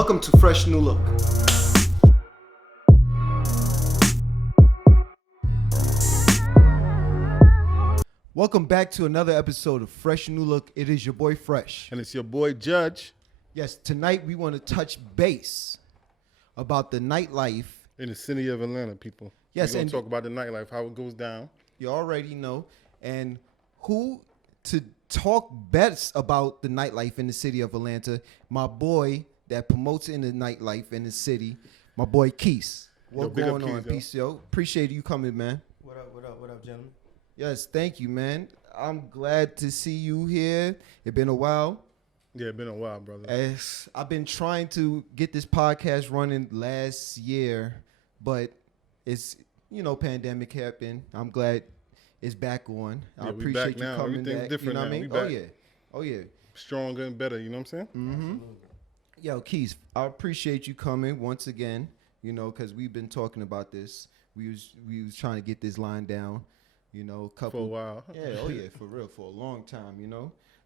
Welcome to Fresh New Look. Welcome back to another episode of Fresh New Look. It is your boy Fresh. And it's your boy Judge. Yes, tonight we want to touch base about the nightlife. In the city of Atlanta, people. Yes, we're going and to talk about the nightlife, how it goes down. You already know. And who to talk best about the nightlife in the city of Atlanta, my boy that promotes in the nightlife in the city, my boy Quis. What's going on, Peace, yo? Appreciate you coming, man. What up, gentlemen? Yes, thank you, man. I'm glad to see you here. It's been a while. Yeah, it's been a while, brother. I've been trying to get this podcast running last year, but it's, pandemic happened. I'm glad it's back on. Yeah, I appreciate you coming Everything's back. different You know now. what I mean? Oh, yeah. Stronger and better, you know what I'm saying? Mm-hmm. Yo, Quis, I appreciate you coming once again, because we've been talking about this. We was trying to get this line down, For a while. Yeah, for real, for a long time,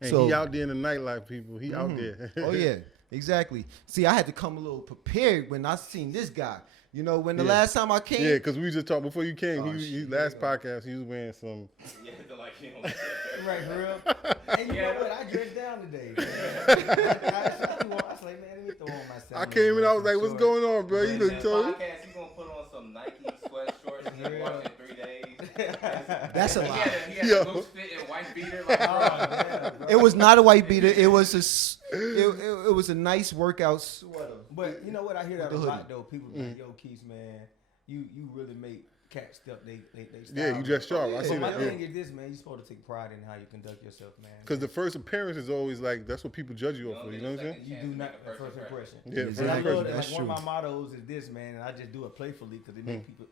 And so, he out there in the nightlife, people. He out there. Oh, yeah, exactly. See, I had to come a little prepared when I seen this guy. When the last time I came. Yeah, because we just talked before you came. Last yeah. podcast, he was wearing some. Yeah, right, for real. And you know what? I dressed down today. I was like, man, let me throw on myself. I came in, I was like, what's going on, bro? You done told me. Podcast, you gonna put on some Nike sweat shorts and then watch it 3 days. That's a lie. He had a loose fit and white beater. Like, bro. It was not a white beater. It was it was a nice workout sweater. But you know what? I hear that a hoodie. lot, though. People be like, yo, Quis, man, you really make cats step they style. Yeah, you dress sharp. I see So my that. thing is this, man. You're supposed to take pride in how you conduct yourself, man. Because the first appearance is always like, that's what people judge you off for. You know what I'm saying? You do not first impression. Yeah, Exactly. first And I love impression. that. That's Like one of true. my mottos is this, man, and I just do it playfully because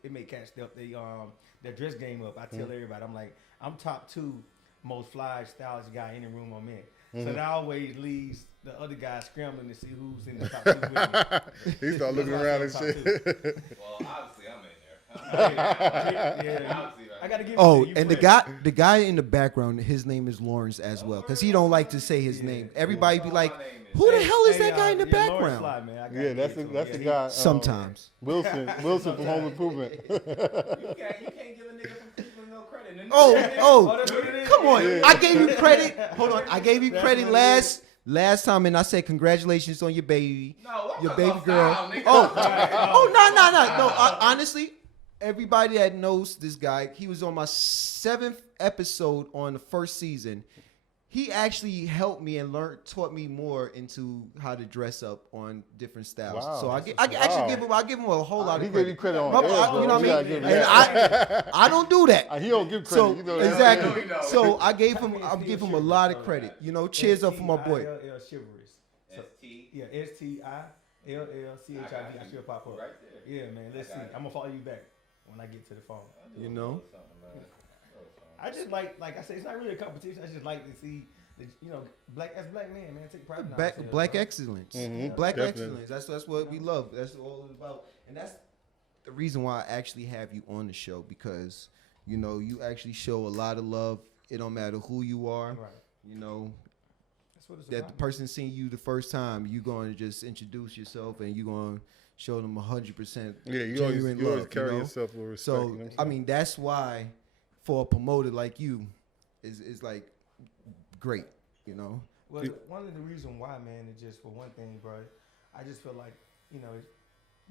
it make cats step their dress game up. I tell everybody, I'm like, I'm top 2 most fly stylish guy in the room I'm in. So that always leaves the other guy scrambling to see who's in the top 2 with me. He start looking around and shit. Well, obviously I'm in there. Yeah, I gotta give. Oh, you and credit. the guy in the background, his name is Lawrence as well, because he don't like to say his name. Everybody be like, who the hell is that guy in the Lawrence background? Fly, man. I gotta Yeah, give that's it the to him. that's the Yeah, guy. Sometimes. Wilson from Home Improvement. You can't give a nigga from Cleveland no credit. Oh, that's what it is. come on. Yeah. I gave you credit. Hold on. I gave you credit last time, and I said congratulations on your baby. No, I'm Your talking baby about girl. style, nigga. No, honestly, everybody that knows this guy, he was on my 7th episode on the first season. He actually helped me and taught me more into how to dress up on different styles. Wow. So I give him a whole lot He of gave credit. you credit on My- air, bro. you know what You I gotta mean? give him And that. I don't do that. He don't give credit. So you know that. exactly. You know. So I gave him a lot of credit. Cheers up for my boy. STILL chivalrous. ST. Yeah, STILLCHIV. I should pop up. Right there. Yeah, man. Let's see. I'm gonna follow you back when I get to the phone. You know. I just like I say, it's not really a competition. I just like to see, black man, take pride in ourselves, Black bro. excellence. Mhm, Black definitely. excellence. That's what we love. That's all it's about. And that's the reason why I actually have you on the show, because you actually show a lot of love. It don't matter who you are. Right. That's what it's That about. the person seeing you the first time, you're going to just introduce yourself and you're going to show them 100% Yeah, you genuine always love. carry yourself with respect. So you know what I'm I saying? mean, that's why for a promoter like you is like great. Well, one of the reasons why, man, is just for one thing, bro. I just feel like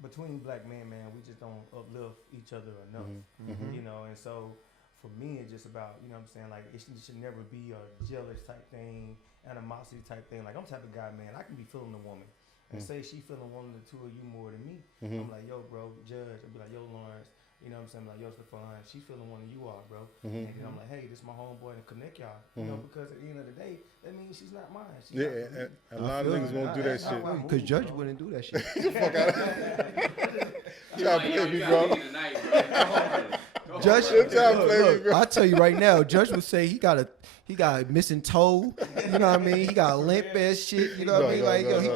between black men, man, we just don't uplift each other enough. And so for me, it's just about what I'm saying, like it should never be a jealous type thing, animosity type thing. Like I'm the type of guy, man, I can be feeling a woman and say she feeling one of the two of you more than me. I'm like, yo, bro, Judge. I'll be like, yo, Lawrence. You know what I'm saying? Like, yo, Stephon, she feeling one of you are, bro. And then I'm like, hey, this is my homeboy and connect y'all. Because at the end of the day, that means she's not mine. She's not for me. And a lot of niggas won't do that That's not shit. why I Because move, Judge bro. wouldn't do that shit. Fuck out of here. Try to play me, You bro. gotta leave tonight, bro. Judge, Try to play me, look, bro. I'll tell you right now, Judge would say he got a missing toe. You know what I mean? He got a limp ass shit. You know what I mean? Like, yo, he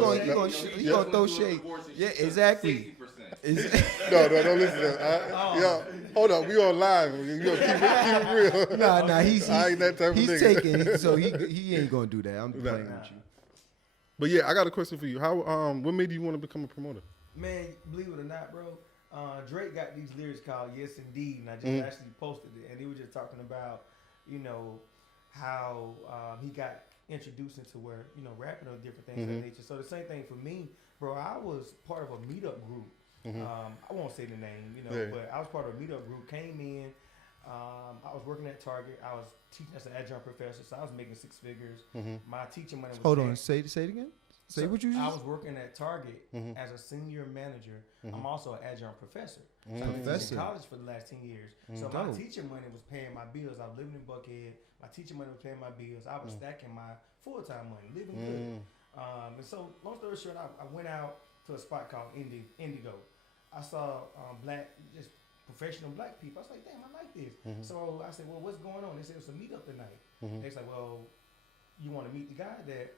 gonna throw shade. Yeah, exactly. No, don't listen to that. Yo, hold up. We on live. You gonna keep it real. Nah, he's I ain't that type of he's nigga. taking it, so he ain't gonna do that. I'm playing with you. But yeah, I got a question for you. How what made you want to become a promoter? Man, believe it or not, bro, Drake got these lyrics called "Yes Indeed," and I just actually posted it, and he was just talking about, you know, how he got introduced into where rapping or different things of that nature. So the same thing for me, bro. I was part of a meetup group. I won't say the name, but I was part of a meetup group. Came in. I was working at Target. I was teaching as an adjunct professor, so I was making six figures. My teaching money was. Hold on, say it again. Say what you just. I was working at Target as a senior manager. I'm also an adjunct professor. So I've been in college for the last 10 years. So my teaching money was paying my bills. I was living in Buckhead. My teaching money was paying my bills. I was stacking my full-time money, living good. And so, long story short, I went out to a spot called Indigo. I saw just professional black people. I was like, damn, I like this. So I said, well, what's going on? They said, it's a meetup tonight. They said, well, you want to meet the guy that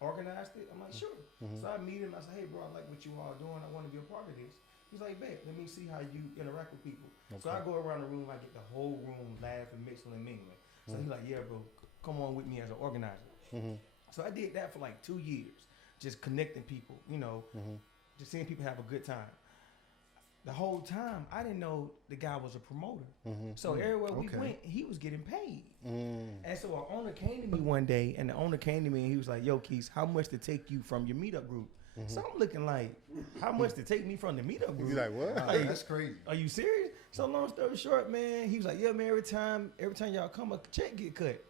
organized it? I'm like, sure. So I meet him. I said, hey, bro, I like what you all doing. I want to be a part of this. He's like, bet, let me see how you interact with people. So I go around the room. I get the whole room laughing, mixing, and mingling. So he's like, yeah, bro, come on with me as an organizer. So I did that for like 2 years, just connecting people, just seeing people have a good time. The whole time, I didn't know the guy was a promoter. So everywhere we went, he was getting paid. And so our owner came to me one day, and the owner came to me, and he was like, yo, Quis, how much to take you from your meetup group? So I'm looking like, how much to take me from the meetup group? You like, what? Like, that's crazy. Are you serious? So long story short, man, he was like, yeah, man, every time y'all come, a check get cut.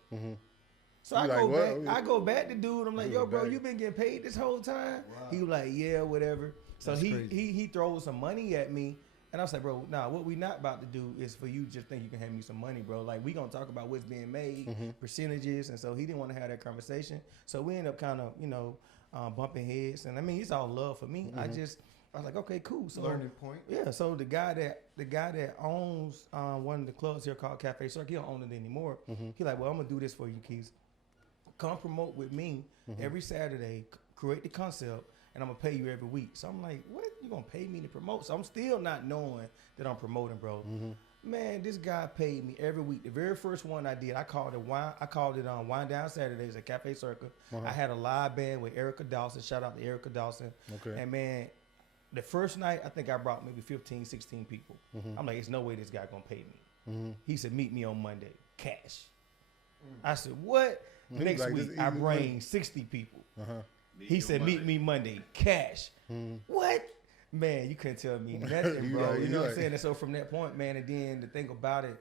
So I go back to dude. I'm like, yo, bro, you been getting paid this whole time? Wow. He was like, yeah, whatever. So he throws some money at me, and I was like, bro, nah, what we not about to do is for you just think you can hand me some money, bro. Like, we gonna talk about what's being made, percentages, and so he didn't want to have that conversation. So we end up kind of, bumping heads, and I mean, it's all love for me. I was like, okay, cool. So learning point. Yeah. So the guy that owns one of the clubs here called Cafe Circle, he don't own it anymore. He like, well, I'm gonna do this for you, Quis. Come promote with me every Saturday. Create the concept. And I'm gonna pay you every week. So I'm like, what? You gonna pay me to promote? So I'm still not knowing that I'm promoting, bro. Man, this guy paid me every week. The very first one I did, I called it on Wine Down Saturdays at Cafe Circle. I had a live band with Erica Dawson. Shout out to Erica Dawson. Okay. And man, the first night, I think I brought maybe 15, 16 people. I'm like, there's no way this guy gonna pay me. He said, meet me on Monday, cash. I said, what? Next week, I bring 60 people. He said, meet me Monday, cash. What? Man, you couldn't tell me nothing, bro. You know what I'm saying? And so from that point, man, and then to think about it,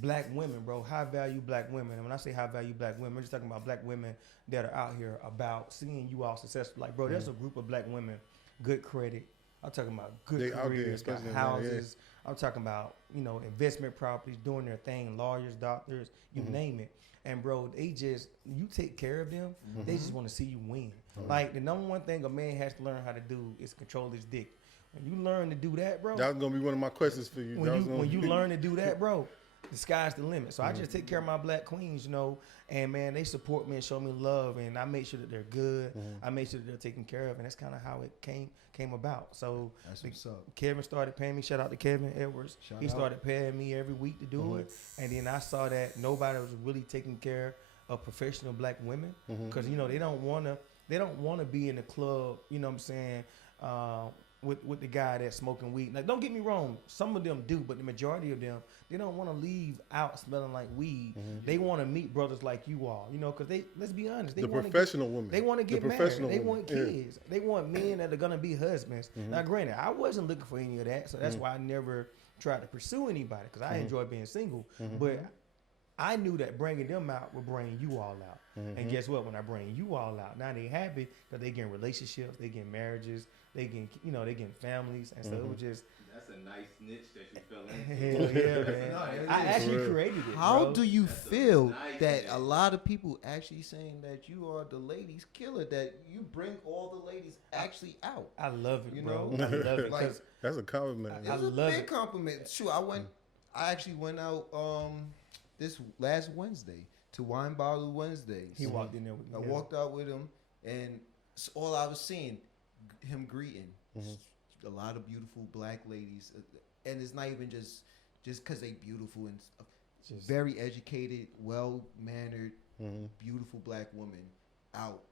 black women, bro, high value black women. And when I say high value black women, I'm just talking about black women that are out here about seeing you all successful. Like, bro, there's a group of black women, good credit. I'm talking about good careers, got houses. I'm talking about, investment properties, doing their thing, lawyers, doctors, you name it. And bro, you take care of them. They just want to see you win. Like the number one thing a man has to learn how to do is control his dick. When you learn to do that, bro. That was gonna be one of my questions for you. When you learn to do that, bro, the sky's the limit. So I just take care of my black queens, and man, they support me and show me love, and I make sure that they're good. I make sure that they're taken care of, and that's kind of how it came about. So that's what's up. Kevin started paying me. Shout out to Kevin Edwards. He started paying me every week to do it, and then I saw that nobody was really taking care of professional black women because they don't want to be in the club. You know what I'm saying? With the guy that's smoking weed. Like, don't get me wrong, some of them do, but the majority of them, they don't want to leave out smelling like weed. They want to meet brothers like you all, because let's be honest, they want professional women. They want to get married. They want kids. They want men that are gonna be husbands. Now, granted, I wasn't looking for any of that, so that's why I never tried to pursue anybody because I enjoy being single. But I knew that bringing them out would bring you all out. And guess what? When I bring you all out, now they happy because they getting relationships, they getting marriages, they getting they getting families, and so it was just. That's a nice niche that you fell into. Hell yeah, man! I actually created it. How bro. do you feel that a lot of people actually saying that you are the ladies' killer? That you bring all the ladies actually out? I love it, bro. I love it. Like, that's a compliment. It's a big compliment. Sure, I actually went out this last Wednesday to Wine Bottle Wednesdays. He walked in there with me. I walked out with him, and all I was seeing, him greeting a lot of beautiful black ladies, and it's not even just because they beautiful and just very educated, well mannered, beautiful black women out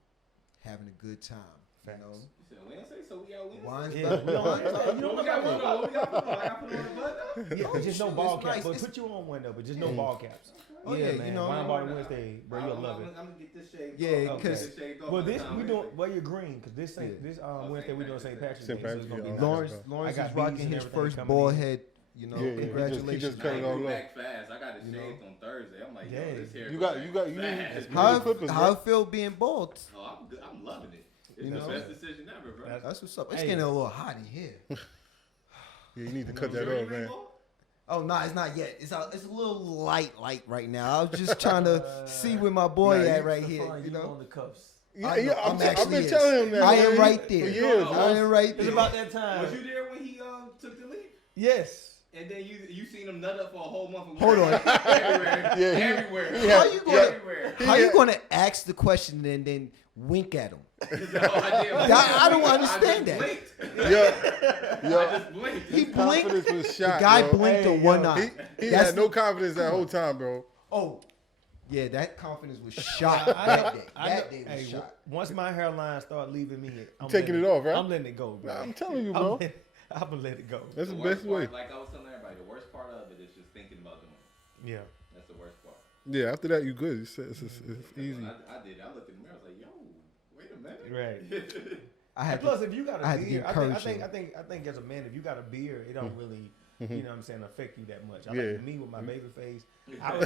having a good time. You know, You said Wednesday, so we out Wednesday. wine's Yeah, about- we on Wednesday. You What don't we got know going on? What we got going on? I got to put on the button. Yeah, Oh, but just no shoot, ball it's caps. nice. But It's- put you on one though, but just no ball caps. Oh, yeah, yeah, man. you know. Wine Bottle Wednesday, bro, you'll love it. I'm gonna get this shade. Yeah, off. 'cause- Get this shade off Well, by the this time we Wednesday. doing. Well, you're green because this ain't Yeah. this Oh, Wednesday St. we doing St. Patrick's St. Day, so it's gonna be Patrick's, nice. Lawrence, bro. Lawrence I is got rocking beads and his everything first coming bald in. head. You know, Yeah, yeah, he just congratulations. cut it I all grew up. back fast. I got it You know? shaved on Thursday. I'm like, yo, Dang. this hair. You grew got back you fast. How Clippers, how bro. it feel being bald? Oh, I'm good. I'm loving it. It's You the know? best decision ever, bro. That's what's up. It's Hey. getting a little hot in here. Yeah, you need to cut You that sure you off, man. ain't bald? Oh no, it's not yet. It's a little light right now. I was just trying to see where my boy Nah, at you- right here. Stefan, You know, on the cuffs. Yeah, I yeah, know, I've actually been is. telling him that. I man. am right For there. years, No, I man. am right It's there. about that time. Was you there when he took the leap? Yes. And then you seen him nut up for a whole month. Of Hold on. everywhere. Yeah, everywhere. he How had- you gonna everywhere. how you gonna ask the question and then wink at him? No, I didn't. I don't understand I just that. blinked. Yeah, I yeah. just blinked. He blinked. Confidence was The shot. guy bro. blinked Hey, on one yo. eye. He That's had no confidence that whole time, bro. Oh, yeah, that confidence was shot I that know- day. I That know- day was hey, shot. Once my hairline start leaving me, I'm Taking letting it off, right? I'm letting it go, bro. Nah, I'm telling you, I'm bro. gonna let it go. That's the worst best way. part, like I was telling everybody, the worst part of it is just thinking about doing it. Yeah. That's the worst part. Yeah, after that, you good. It's easy. When I did it. I looked in the mirror. I was like, yo, wait a minute. Right. I And had plus, to, if you got I a had to beard, encourage I think as a man, if you got a beard, it don't really, you know what I'm saying, affect you that much. I Yeah. like me with my baby face, I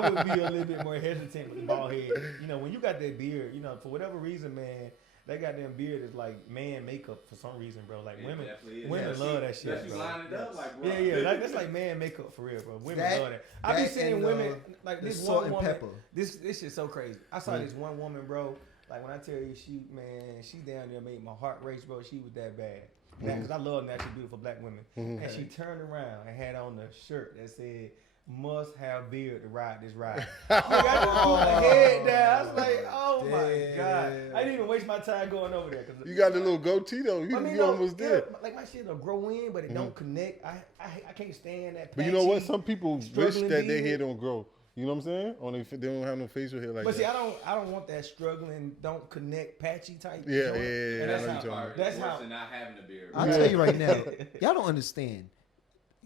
would be a little bit more hesitant with the bald head. You know, when you got that beard, you know, for whatever reason, man, that goddamn beard is like man makeup for some reason, bro. Like It women definitely is. women Yeah, love see, that shit, that you bro. line it up like, bro. Yeah, that's like man makeup for real, bro. Women That- love that. I be that seeing and, women like the this salt one and woman. pepper. This shit's so crazy. I saw this one woman, bro. Like when I tell you, she down there made my heart race, bro. She was that bad. Because I love naturally beautiful black women. And she turned around and had on a shirt that said, "Must have beard to ride this ride." I just pulled my head down. I was like, "Oh my god!" I didn't even waste my time going over there. Cause You got the little goatee though. You, you almost did. like my shit will grow in, but it don't connect. I can't stand that. But you know what? patchy, Some people wish struggling that their beard. hair don't grow. You know what I'm saying? They don't have no facial hair like But see, that. I don't want that struggling, don't connect, patchy type. Yeah, joint. yeah, yeah, And I that's know how, what you're talking that's Worse how. than not having a beard. I'll tell you right now, y'all don't understand.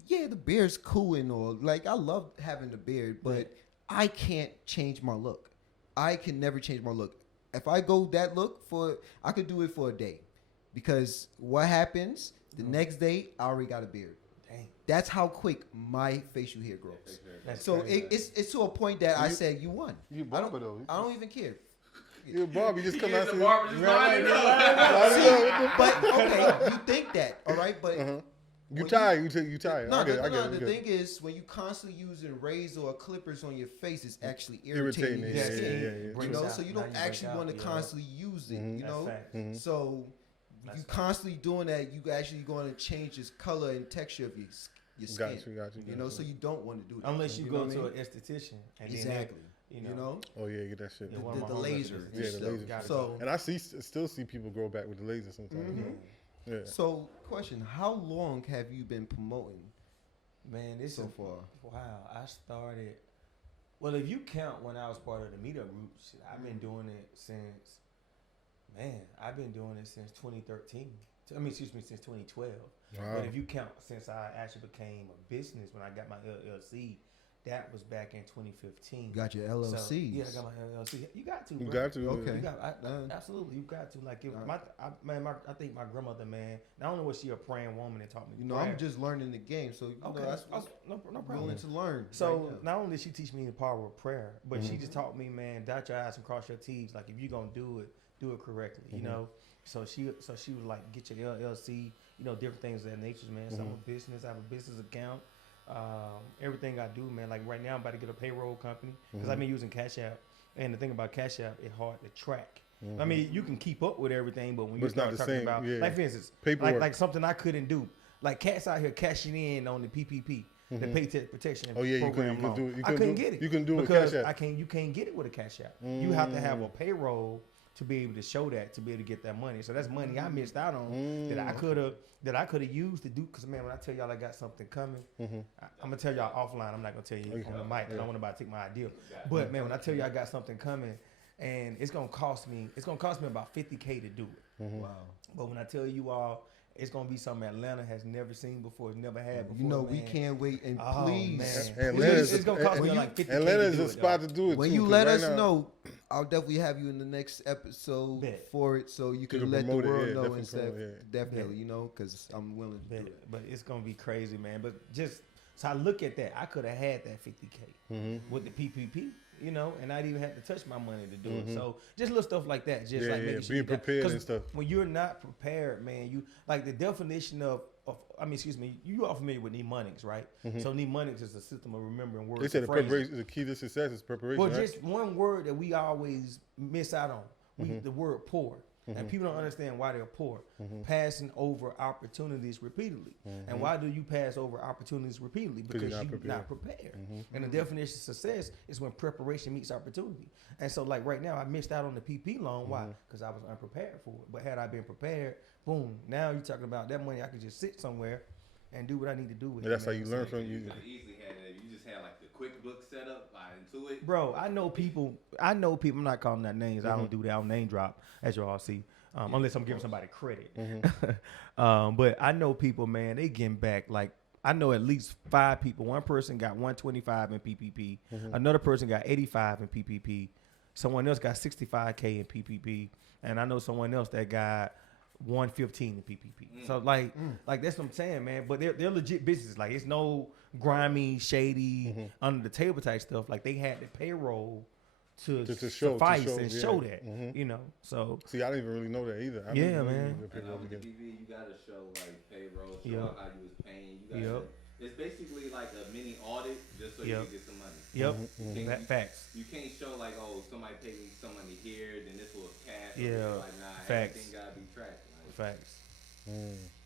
Yeah, the beard's cool and all. Like, I love having the beard, but I can't change my look. I can never change my look. If I go that look I could do it for a day. Because what happens, the next day, I already got a beard. Dang, That's how quick my facial hair grows. that's So crazy. it's to a point that I said, you won. You I don't, barber though. I don't even care. You're a barber. You just come He out is a and barber, just lining up. But, okay, you think that, all right? But You when tired. You tired. No, I get it. the thing is, when you constantly using razor or clippers on your face, it's actually irritating Irritating, your yeah, skin. yeah, yeah. You Brings know, out- so you now don't break actually out, want to yeah. constantly use it. You That's know, facts. so if That's you facts. constantly doing that, you actually going to change the color and texture of your skin. Got you. You know, so you don't want to do that. Unless you know go what I to mean? an esthetician. And Exactly. Then You know, Oh yeah, get that shit. Yeah, one of my the homies laser. is- and Yeah, the stuff. laser. Gotta So, And I still see people grow back with the laser sometimes. Mhm. Yeah. so question: how long have you been promoting man, this so is far? wow. I started. Well, if you count when I was part of the meetup group, shit, I've been doing it since. Man, I've been doing it since 2013. I mean, excuse me, since 2012. Wow. But if you count since I actually became a business when I got my LLC, that was back in 2015. You got your So, LLCs. yeah, I got my LLC. You got to, You bro. got to. Okay. You got, Uh, absolutely, you got to. Like, if uh, I think my grandmother, man, not only was she a praying woman and taught me You know, prayer, I'm just learning the game, so you okay, know, that's no I'm problem. willing to learn. So right now. not only did she teach me the power of prayer, but she just taught me, man, dot your I's and cross your T's. Like if you're gonna do it correctly, you know. So she was like, get your LLC, you know, different things of that nature, man. So I'm a business, I have a business account. Everything I do, man. Like right now, I'm about to get a payroll company because I've been using Cash App, and the thing about Cash App, it's hard to track. I mean, you can keep up with everything, but when But you it's not start the talking same, about, yeah. like for instance, Paperwork. like something I couldn't do, like cats out here cashing in on the PPP, the Paycheck Protection Oh, yeah, you Program couldn't do loan. it. You I couldn't couldn't do- get it. you couldn't do it with because Cash App. You can't get it with a Cash App. You have to have a payroll to be able to show that, to be able to get that money. So that's money I missed out on that I could have used to do. Because man, when I tell y'all I got something coming, I'm gonna tell y'all offline. I'm not gonna tell you on the mic because I want to take my idea. But man, when I tell you I got something coming, and it's gonna cost me. It's gonna cost me about $50K to do it. Wow. But when I tell you all, it's gonna be something Atlanta has never seen before, it's never had before. You know, we man. can't wait. And Oh, please, man. Atlanta's It's gonna cost me like $50K. Atlanta to is do a it, spot though. to do it. when too, you 'cause let right us now- know, I'll definitely have you in the next episode Bet. for it, so you can can let the promote it, world yeah, know definitely instead. promote it, Definitely, Bet. you know, because I'm willing to do it. But it's gonna be crazy, man. But just so I look at that, I could have had that $50K with the PPP, you know, and I didn't even have to touch my money to do it. So just little stuff like that, just like making sure being you got- prepared 'cause and stuff. When you're not prepared, man, you like the definition of you are familiar with mnemonics, right? So mnemonics is a system of remembering words. They said and the phrases. preparation, the key to success is preparation. Well, right? just one word that we always miss out on. The word poor. And people don't understand why they're poor. Passing over opportunities repeatedly. And why do you pass over opportunities repeatedly? Because you're you're not not prepared. And the definition of success is when preparation meets opportunity. And so, like right now, I missed out on the PP loan. Why? Because I was unprepared for it. But had I been prepared, boom, now you're talking about that money. I could just sit somewhere and do what I need to do with And it. that's how man. you learn So- from You you. could have easily had it. You just had like the QuickBooks set up into it. Bro, I know people. I'm not calling that names. I don't do that. I don't name drop, as you all see, unless I'm giving somebody credit. But I know people, man. They getting back. Like I know at least 5 people. One person got 125 in PPP. Another person got 85 in PPP. Someone else got 65K in PPP, and I know someone else that got 115 in PPP. So like that's what I'm saying, man. But they're legit businesses. Like it's no grimy, shady, under the table type stuff. Like they had the payroll to suffice and show that, you know. So See, I didn't even really know that either. I Yeah, didn't know man. the And payroll with the together. PV, you gotta show like payroll, show Yep. how you was paying. You gotta. It's basically like a mini audit, just so you Yep. can get some money. yep, You can't- facts. You can't show like, oh, somebody paid me some money here, then this was cash. Yeah, Like, nah, facts. everything gotta be tracked. Like, Facts.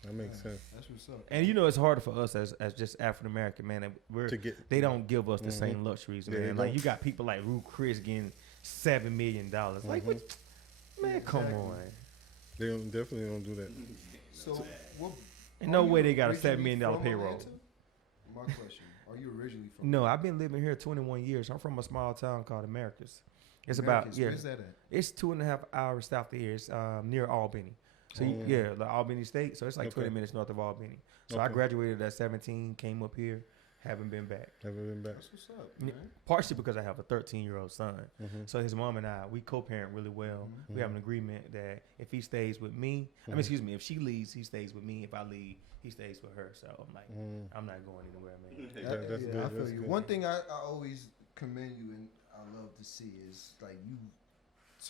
That makes sense. That's what's up. And you know it's harder for us as just African American, man. And To get- they don't give us the same luxuries, Yeah, they man. Like don't. you got people like Ruth Chris getting $7 million. Like, what, man, come on. They definitely don't do that. So, what? Ain't no are way you they got a $7 originally million from payroll. Atlanta? My question: are you originally from? No, I've been living here 21 years. I'm from a small town called Americus. It's Americus? about Where's that at? It's 2.5 hours south of here. It's near Albany. So the Albany State. So it's like 20 minutes north of Albany. So I graduated at 17, came up here, haven't been back. Never been back. That's what's up, Yeah, man. partially because I have a 13-year-old son. So his mom and I, we co-parent really well. We have an agreement that if he stays with me, if she leaves, he stays with me. If I leave, he stays with her. So I'm like, I'm not going anywhere, man. That's Yeah, good. I feel That's you. good. One thing I always commend you and I love to see is like you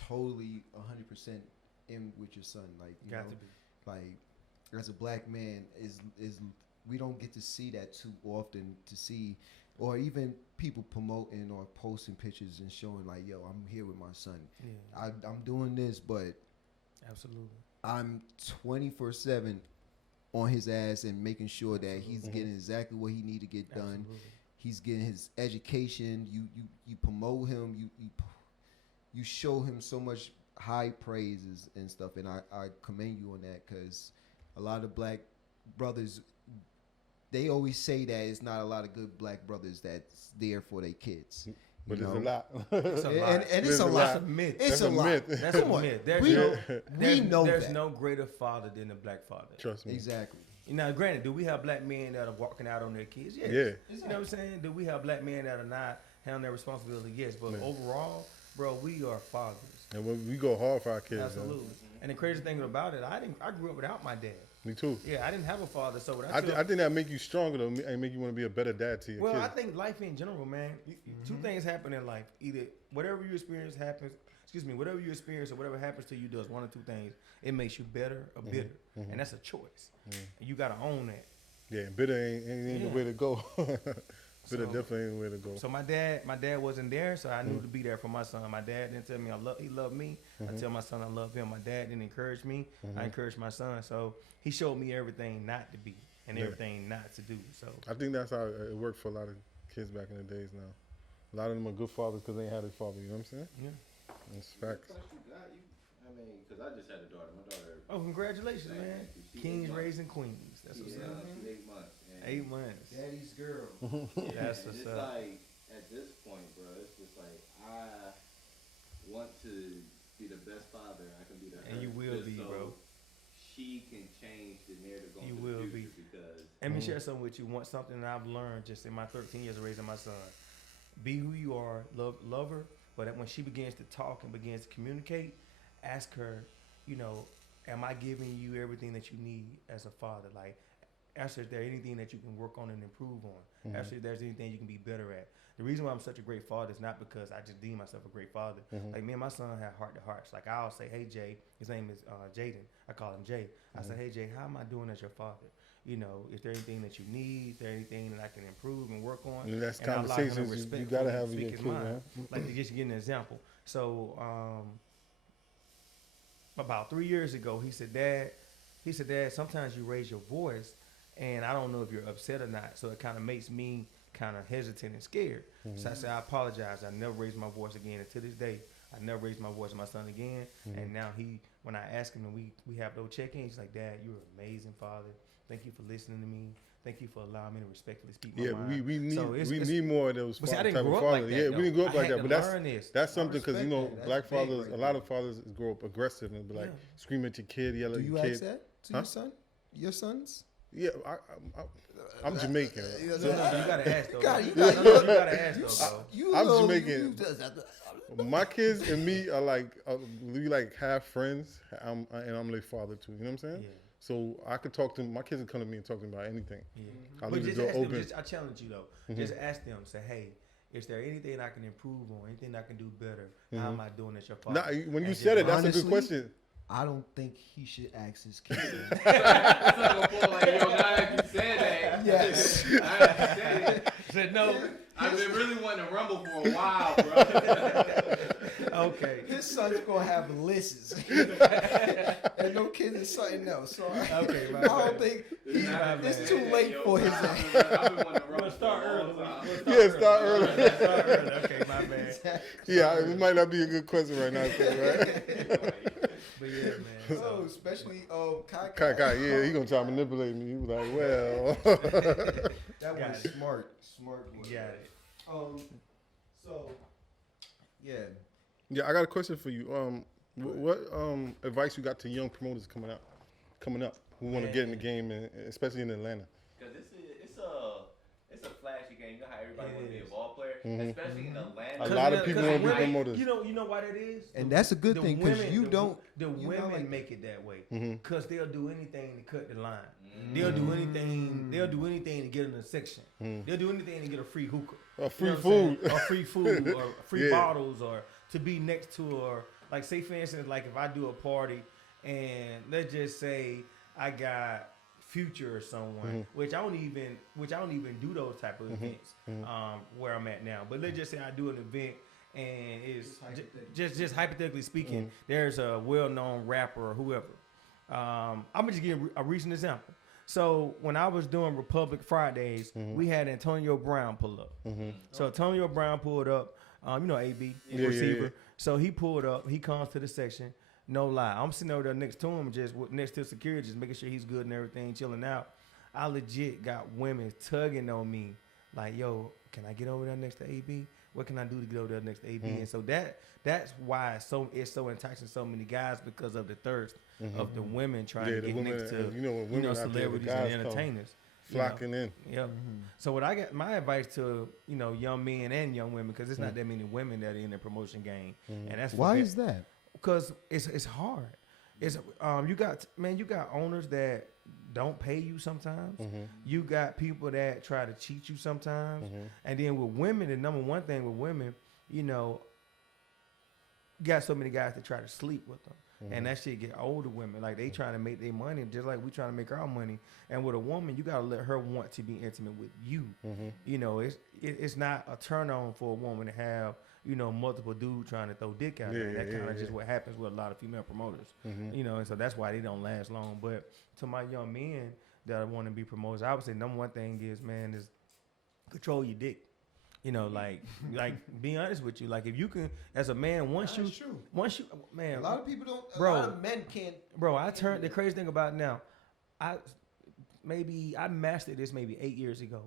totally 100% in with your son. Like you Got know, to be. like as a black man is we don't get to see that too often to see, or even people promoting or posting pictures and showing like, yo, I'm here with my son. Yeah, I'm doing this, but absolutely. I'm 24/7 on his ass and making sure that he's getting exactly what he need to get done. Absolutely. He's getting his education. You promote him. You show him so much high praises and stuff. And I commend you on that because a lot of black brothers, they always say that it's not a lot of good black brothers that's there for their kids. But you there's know? a lot. It's a lot. And it's There's a a lot. lot. That's a myth. It's That's a a lot. myth. That's Come a on. myth. There's We- no, we know there's that. no greater father than a black father. Trust me. Exactly. Now, granted, do we have black men that are walking out on their kids? Yes. Yeah. You know what I'm saying? Do we have black men that are not handling their responsibility? Yes. But Man. overall, bro, we are fathers. And we go hard for our kids. Absolutely. And the crazy thing about it, I grew up without my dad. Man. Me too. Yeah, I didn't have a father, so when I think that make you stronger though, and make you want to be a better dad to your well, kids. I think life in general, man. Two things happen in life: either whatever you experience happens. Whatever you experience or whatever happens to you does one or two things. It makes you better or bitter, and that's a choice. And you gotta own that. Yeah, bitter ain't the way to go. Bitter definitely ain't the way to go. So my dad wasn't there, so I knew to be there for my son. My dad didn't tell me he loved me. I tell my son I love him. My dad didn't encourage me. I encouraged my son. So he showed me everything not to be and everything not to do. So I think that's how it worked for a lot of kids back in the days now. A lot of them are good fathers because they ain't had a father, you know what I'm saying? yeah. That's facts. Plus you got you. I mean, because I just had a daughter. My daughter. Oh, congratulations, Thank man! you. She Kings 8 months. raising queens. That's what's She's up. 8 months. And 8 months. Daddy's girl. That's and what's it's up. like at this point, bro, it's just like want to be the best father I can be to her. And you will just be, so bro. She can change the narrative going You to will the be. future because. Let me share something with you. Something that I've learned just in my 13 years of raising my son. Be who you are, love her, but when she begins to talk and begins to communicate, ask her, you know, am I giving you everything that you need as a father? Like, ask her if there's anything that you can work on and improve on. Ask her if there's anything you can be better at. The reason why I'm such a great father is not because I just deem myself a great father. Like, me and my son have heart to hearts. Like, I'll say, hey, Jay, his name is Jaden. I call him Jay. I say, hey, Jay, how am I doing as your father? You know, is there anything that you need? Is there anything that I can improve and work on? And that's I allow him to conversations you respectfully gotta have with speak your his kid, mind. man. Like, to just give you an example. So, about 3 years ago, he said, Dad, sometimes you raise your voice, and I don't know if you're upset or not. So it kind of makes me kind of hesitant and scared. So I said, I apologize. I never raised my voice again. And to this day, I never raised my voice to my son again. And now when I ask him and we have those check-ins, he's like, Dad, you're an amazing father. Thank you for listening to me. Thank you for allowing me to respectfully speak my mind. we need So we need more of those But see, I type didn't of grow up fathers. like that, Yeah, though. we didn't grow up I like had that. to But learn this. that's something because respect that. black That's big fathers, right a lot there. of fathers grow up aggressive and be like scream at your kid, yell Do at you your kid. ask that to your son? Your sons? Yeah, I'm Jamaican. No, but you gotta ask though. You gotta ask though, bro. I'm Jamaican. My kids and me are like we like half friends. And I'm their father too. You know what I'm saying? Yeah. So I could talk to them. My kids can come to me and talk to me about anything. Yeah. I'll But leave the just door ask them, open. I challenge you though. Just ask them, say, hey, is there anything I can improve on? Anything I can do better? How am I doing as your father? Nah, when you And said it, just- that's a honestly, good question. I don't think he should ask his kids. It's not gonna pull like, yo, now that you said that. Yes. Now that you said it. said no. I've been really wanting to rumble for a while, bro. Okay. His son's gonna have lists, and no kids is something else. So Okay, I my don't bad. think It's it's too late for his. I've been wanting to rumble We'll start for a early. long time. Yeah, start early. Start early. Okay, my bad. Yeah, it might not be a good question right now, right? But yeah, man. Oh, So, especially Kai. Kai, yeah, he gonna try to manipulate me. He was like, well. That Got was it. smart boy. you got it. So yeah. Yeah, I got a question for you. What advice you got to young promoters coming up who want to get in the game, and especially in Atlanta? Because it's a flashy game. You know how everybody It wants to be a is. ball player, especially in Atlanta. A lot of people want to be women- promoters. You know why that is? And that's a good The thing because women- you the- don't. The you women not like make it that way Mm-hmm. because they'll do anything to cut the line. They'll do anything. They'll do anything to get in the section. They'll do anything to get a free hookah, Free You know what I'm food. saying? or free food, or free Yeah. bottles, or to be next to, or like say for instance, like if I do a party and let's just say I got Future or someone, which I don't even do those type of events where I'm at now. But let's just say I do an event and it's just hypothetically speaking, there's a well-known rapper or whoever. I'm gonna just give a recent example. So when I was doing Republic Fridays, we had Antonio Brown pull up. So Antonio Brown pulled up. You know AB, receiver. yeah. So he pulled up. He comes to the section. No lie, I'm sitting over there next to him, just next to security, just making sure he's good and everything, chilling out. I legit got women tugging on me, like, "Yo, can I get over there next to AB? What can I do to get over there next to AB?" And so that's why it's so enticing so many guys because of the thirst of the women trying Yeah, to the get women, next to when women out there, the celebrities guys and come entertainers. you know. Flocking in. Yep. So what I got, my advice to young men and young women, because it's not that many women that are in the promotion game, and that's Why is that? because it's hard. It's you got owners that don't pay you sometimes. You got people that try to cheat you sometimes, and then with women, the number one thing with women, you got so many guys that try to sleep with them. And that shit get older women. Like, they trying to make their money just like we trying to make our money. And with a woman, you got to let her want to be intimate with you. It's not a turn on for a woman to have, multiple dudes trying to throw dick out there. That kind of just what happens with a lot of female promoters. And so that's why they don't last long. But to my young men that want to be promoters, I would say number one thing is control your dick. Like be honest with you. Like, if you can, as a man, once you, man, A lot of people don't. Bro. A lot of men can't. bro, I turned the crazy thing about it now. I mastered this maybe 8 years ago.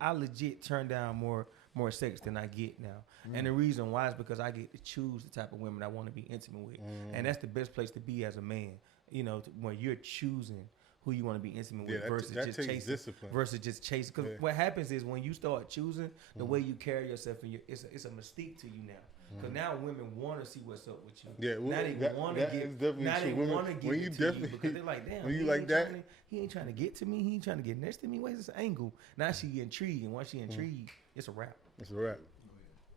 I legit turned down more more sex than I get now. And the reason why is because I get to choose the type of women I want to be intimate with. And that's the best place to be as a man, you know, when you're choosing who you want to be intimate with versus that just takes chasing. discipline. Versus just chasing. Because what happens is when you start choosing the way you carry yourself, and it's a mystique to you now. Because now women want to see what's up with you. Yeah, well, now they want to get. Now they want to get it to you because they're like, damn. When you like that, he ain't trying to get to me. He ain't trying to get next to me. Where's this angle? Now she intrigued, and once she intrigued, it's a wrap. It's a wrap.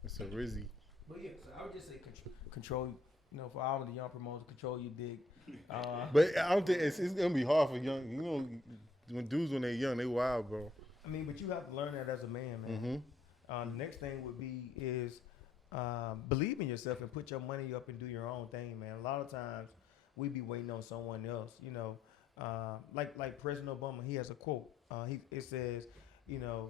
It's a Rizzy. But yeah, so I would just say control. You know, for all of the young promoters, control your dick. But I don't think it's gonna be hard for young. You know, when dudes when they're young, they wild, bro. I mean, but you have to learn that as a man, man. The next thing would be is believe in yourself and put your money up and do your own thing, man. A lot of times we be waiting on someone else, you know. Like President Obama, he has a quote. It says, you know,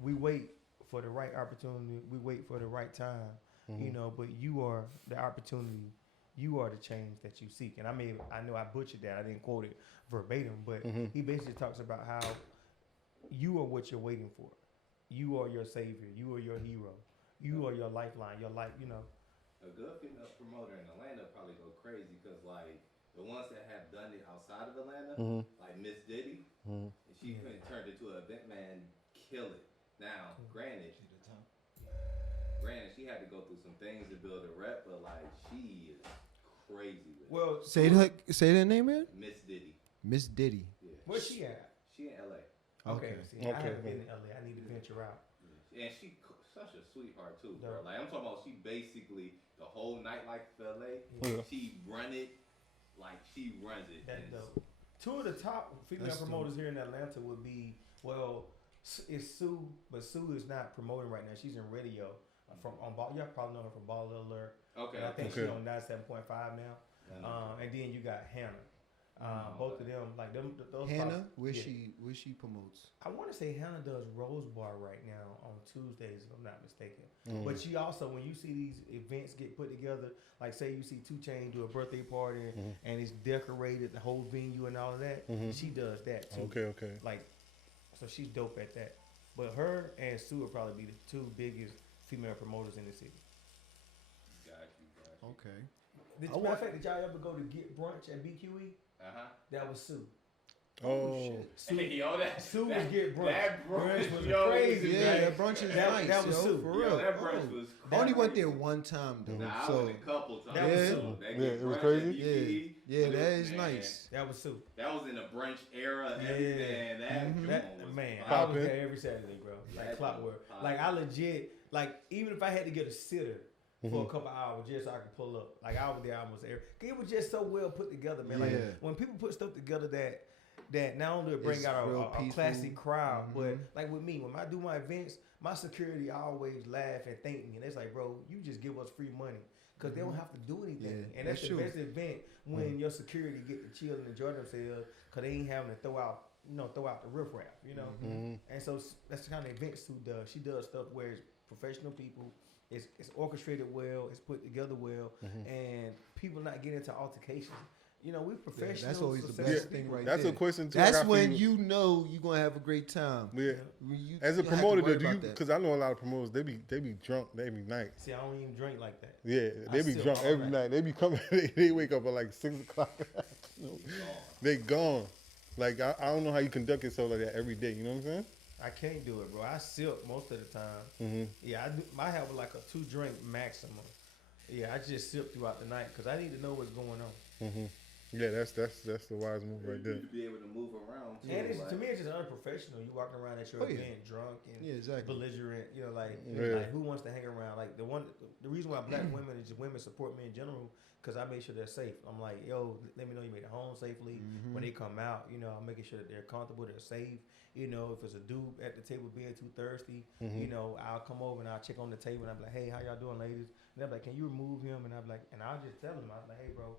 we wait for the right opportunity, we wait for the right time, you know. But you are the opportunity, you are the change that you seek. And I know I butchered that. I didn't quote it verbatim, but he basically talks about how you are what you're waiting for. You are your savior. You are your hero. You are your lifeline. Your life, you know. A good female promoter in Atlanta probably go crazy because, like, the ones that have done it outside of Atlanta, like Miss Diddy, and she turned into an event man, kill it. Now, granted, she had to go through some things to build a rep, but like she is crazy with Well, say that name, man. Miss Diddy. Miss Diddy. Yeah. Where's she at? She in LA. Okay. See, I haven't been in LA. I need to venture out. And she such a sweetheart too, bro. Like I'm talking about, she basically the whole nightlife of LA. She run it like she runs it. That's dope. Two of the top female promoters here in Atlanta would be, well, it's Sue, but Sue is not promoting right now. She's in radio on Ball. You probably know her from Ball Alert. Okay. And I think she's on 97.5 now. And then you got Hannah. Both of them, like them, those Hannah, where she promotes. I want to say Hannah does Rose Bar right now on Tuesdays, if I'm not mistaken. But she also, when you see these events get put together, like say you see 2 Chainz do a birthday party and it's decorated, the whole venue and all of that, she does that too. Okay. Like, so she's dope at that. But her and Sue will probably be the 2 biggest female promoters in the city. Got you. Okay. Matter of fact, did y'all ever go to get brunch at BQE? That was Sue. Oh, shit. Sue was get brunch. That brunch was crazy. Yeah, that brunch is nice. That was Sue. For real. That brunch was I only went there one time though. Nah, I so went a couple times. That was Sue. It was crazy. Yeah, that is nice. That was Sue. That was in the brunch era. Yeah. Everything. I was there every Saturday, bro. Like clockwork. Like I legit, like even if I had to get a sitter for a couple hours just so I could pull up, like I was there almost every. It was just so well put together, man. Like when people put stuff together that not only bring out a classic crowd, but like with me, when I do my events, my security always laugh and thank me, and it's like, bro, you just give us free money. Because they don't have to do anything. Yeah, and that's the best event when your security get to chill and enjoy themselves because they ain't having to throw out the riffraff, you know? And so that's the kind of events Sue does. She does stuff where it's professional people, it's orchestrated well, it's put together well, and people not getting into altercations. You know, we professionals. That's always the best thing right that's there. A question too. That's when you know you're going to have a great time. Yeah. You As a don't have to promoter, worry do you? about that. Because I know a lot of promoters, they be drunk every night. See, I don't even drink like that. Yeah, they be drunk every night. They be coming. They wake up at like 6:00. They gone. Like I don't know how you conduct yourself like that every day. You know what I'm saying? I can't do it, bro. I sip most of the time. Yeah, I do. I have like a 2-drink maximum. Yeah, I just sip throughout the night because I need to know what's going on. Yeah, that's the wise move right there. You need to be able to move around too. And to me, it's just unprofessional. You walking around at your event drunk and belligerent. You know, like who wants to hang around? Like the reason why black women support me in general, because I make sure they're safe. I'm like, yo, let me know you made it home safely. When they come out, you know, I'm making sure that they're comfortable, they're safe. You know, if it's a dude at the table being too thirsty, you know, I'll come over and I'll check on the table and I'll be like, hey, how y'all doing, ladies? And they're like, can you remove him? And I'm like, and I'll just tell them, I'm like, hey, bro,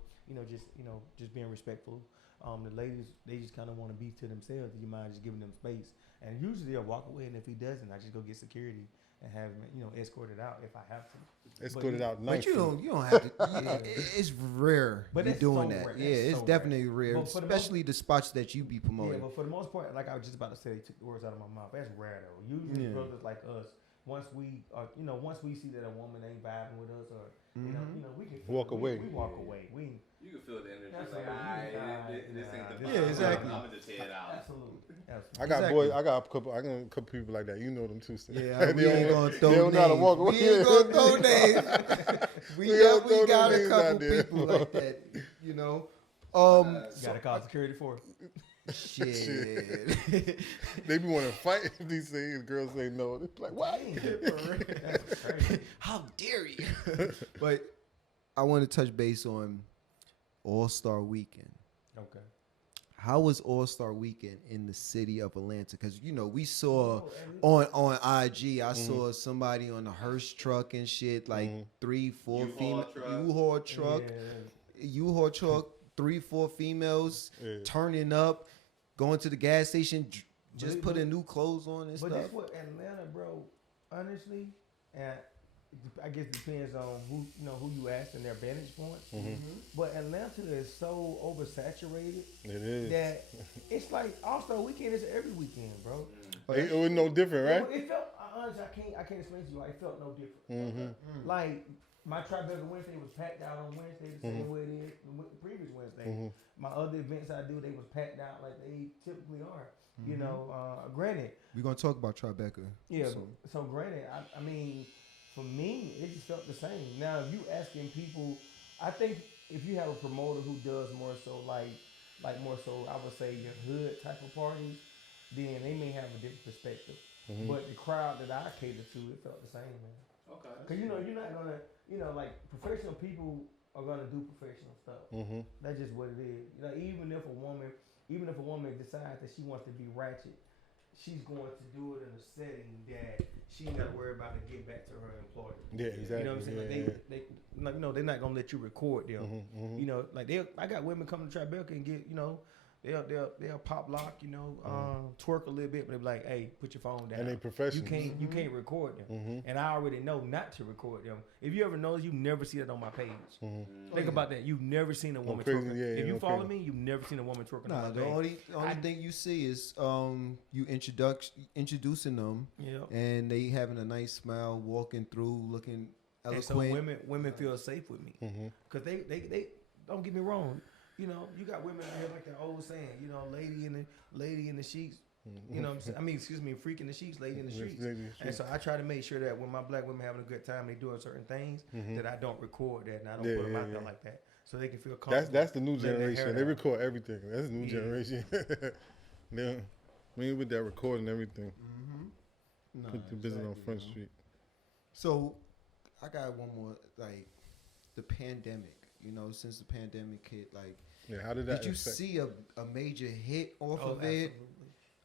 just being respectful. The ladies, they just kind of want to be to themselves. Do you mind just giving them space? And usually they'll walk away, and if he doesn't, I just go get security and have him, escorted out if I have to. Escorted out, but you don't have to. It's rare. But you it's doing so that. rare. Yeah, That's it's so definitely rare, especially the spots that you be Yeah, promoting. but for the most part, like I was just about to say, they took the words out of my mouth. That's rare though. Usually brothers like us, once we see that a woman ain't vibing with us, or you know, we can Walk away. We walk away. You can feel the energy. That's Like, this ain't the Yeah, exactly. I'm gonna just head out. Absolutely. I got Exactly. boys. I got a couple people like that. You know them too. Yeah, we ain't gonna throw they don't know how to walk away. We ain't gonna throw names. We definitely got a names couple out there. people like that, you know. Gotta call security for it. Shit. They be wanting to fight if these say girls say no. They're like, what? That's crazy. How dare you? But I want to touch base on All-Star Weekend. Okay. How was All-Star Weekend in the city of Atlanta? Because, you know, we saw on IG, I saw somebody on a hearse truck and shit, like 3-4 female U-Haul truck. U-Haul truck, 3-4 females turning up, going to the gas station, just putting new clothes on and but stuff. But this what Atlanta, bro, honestly, and I guess it depends on who you ask and their vantage point. But Atlanta is so oversaturated that it's like All-Star Weekend is every weekend, bro. It was no different, right? It felt honestly, I can't explain to you why it felt no different. Like my Tribeca Wednesday was packed out on Wednesday the same way it is the previous Wednesday. My other events I do, they was packed out like they typically are. You know, granted, We're gonna talk about Tribeca. yeah. So granted, I mean, for me, it just felt the same. Now, if you asking people, I think if you have a promoter who does more so like more so, I would say your hood type of parties, then they may have a different perspective. But the crowd that I cater to, it felt the same, man. Okay. Because you know, you're not gonna, like professional people are gonna do professional stuff. That's just what it is. You know, even if a woman decides that she wants to be ratchet, she's going to do it in a setting that she ain't got to worry about to get back to her employer. Yeah, exactly. You know what I'm saying? Like they they're not gonna let you record them. You know, like I got women come to Tribeca and get, they'll pop lock, twerk a little bit, but they be like, hey, put your phone down. And they professionals. You can't record them. And I already know not to record them. If you ever notice, you never see that on my page. Think about that. You've never seen a woman twerking. If you follow me, you've never seen a woman twerking on my page. The only thing you see is you introducing them, and they having a nice smile, walking through, looking eloquent. And so women feel safe with me because they don't get me wrong. You got women out here like that old saying, lady in the sheets. You know what I'm saying? I mean, excuse me, freak in the sheets, lady in the streets. And so I try to make sure that when my black women having a good time, they doing certain things, that I don't record that and I don't put them out there like that. So they can feel comfortable. That's the new generation. They record everything. That's the new generation. We ain't with that recording everything. Put the business on Front Street. So I got one more, like the pandemic. Since the pandemic hit, like, how did that? Did you see a major hit off of it,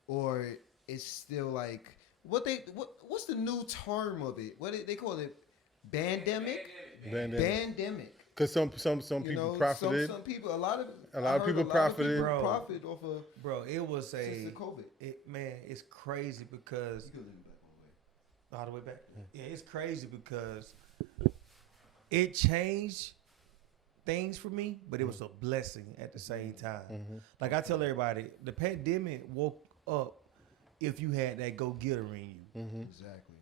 or it's still like what's the new term of it? What they call it? Bandemic. Because some people profited. Some people, a lot of people profited. Profit off of. Bro, it was since the COVID. It's crazy because all the way back. Yeah, it's crazy because it changed things for me, but it was a blessing at the same time. Like I tell everybody, the pandemic woke up if you had that go-getter in you. Exactly.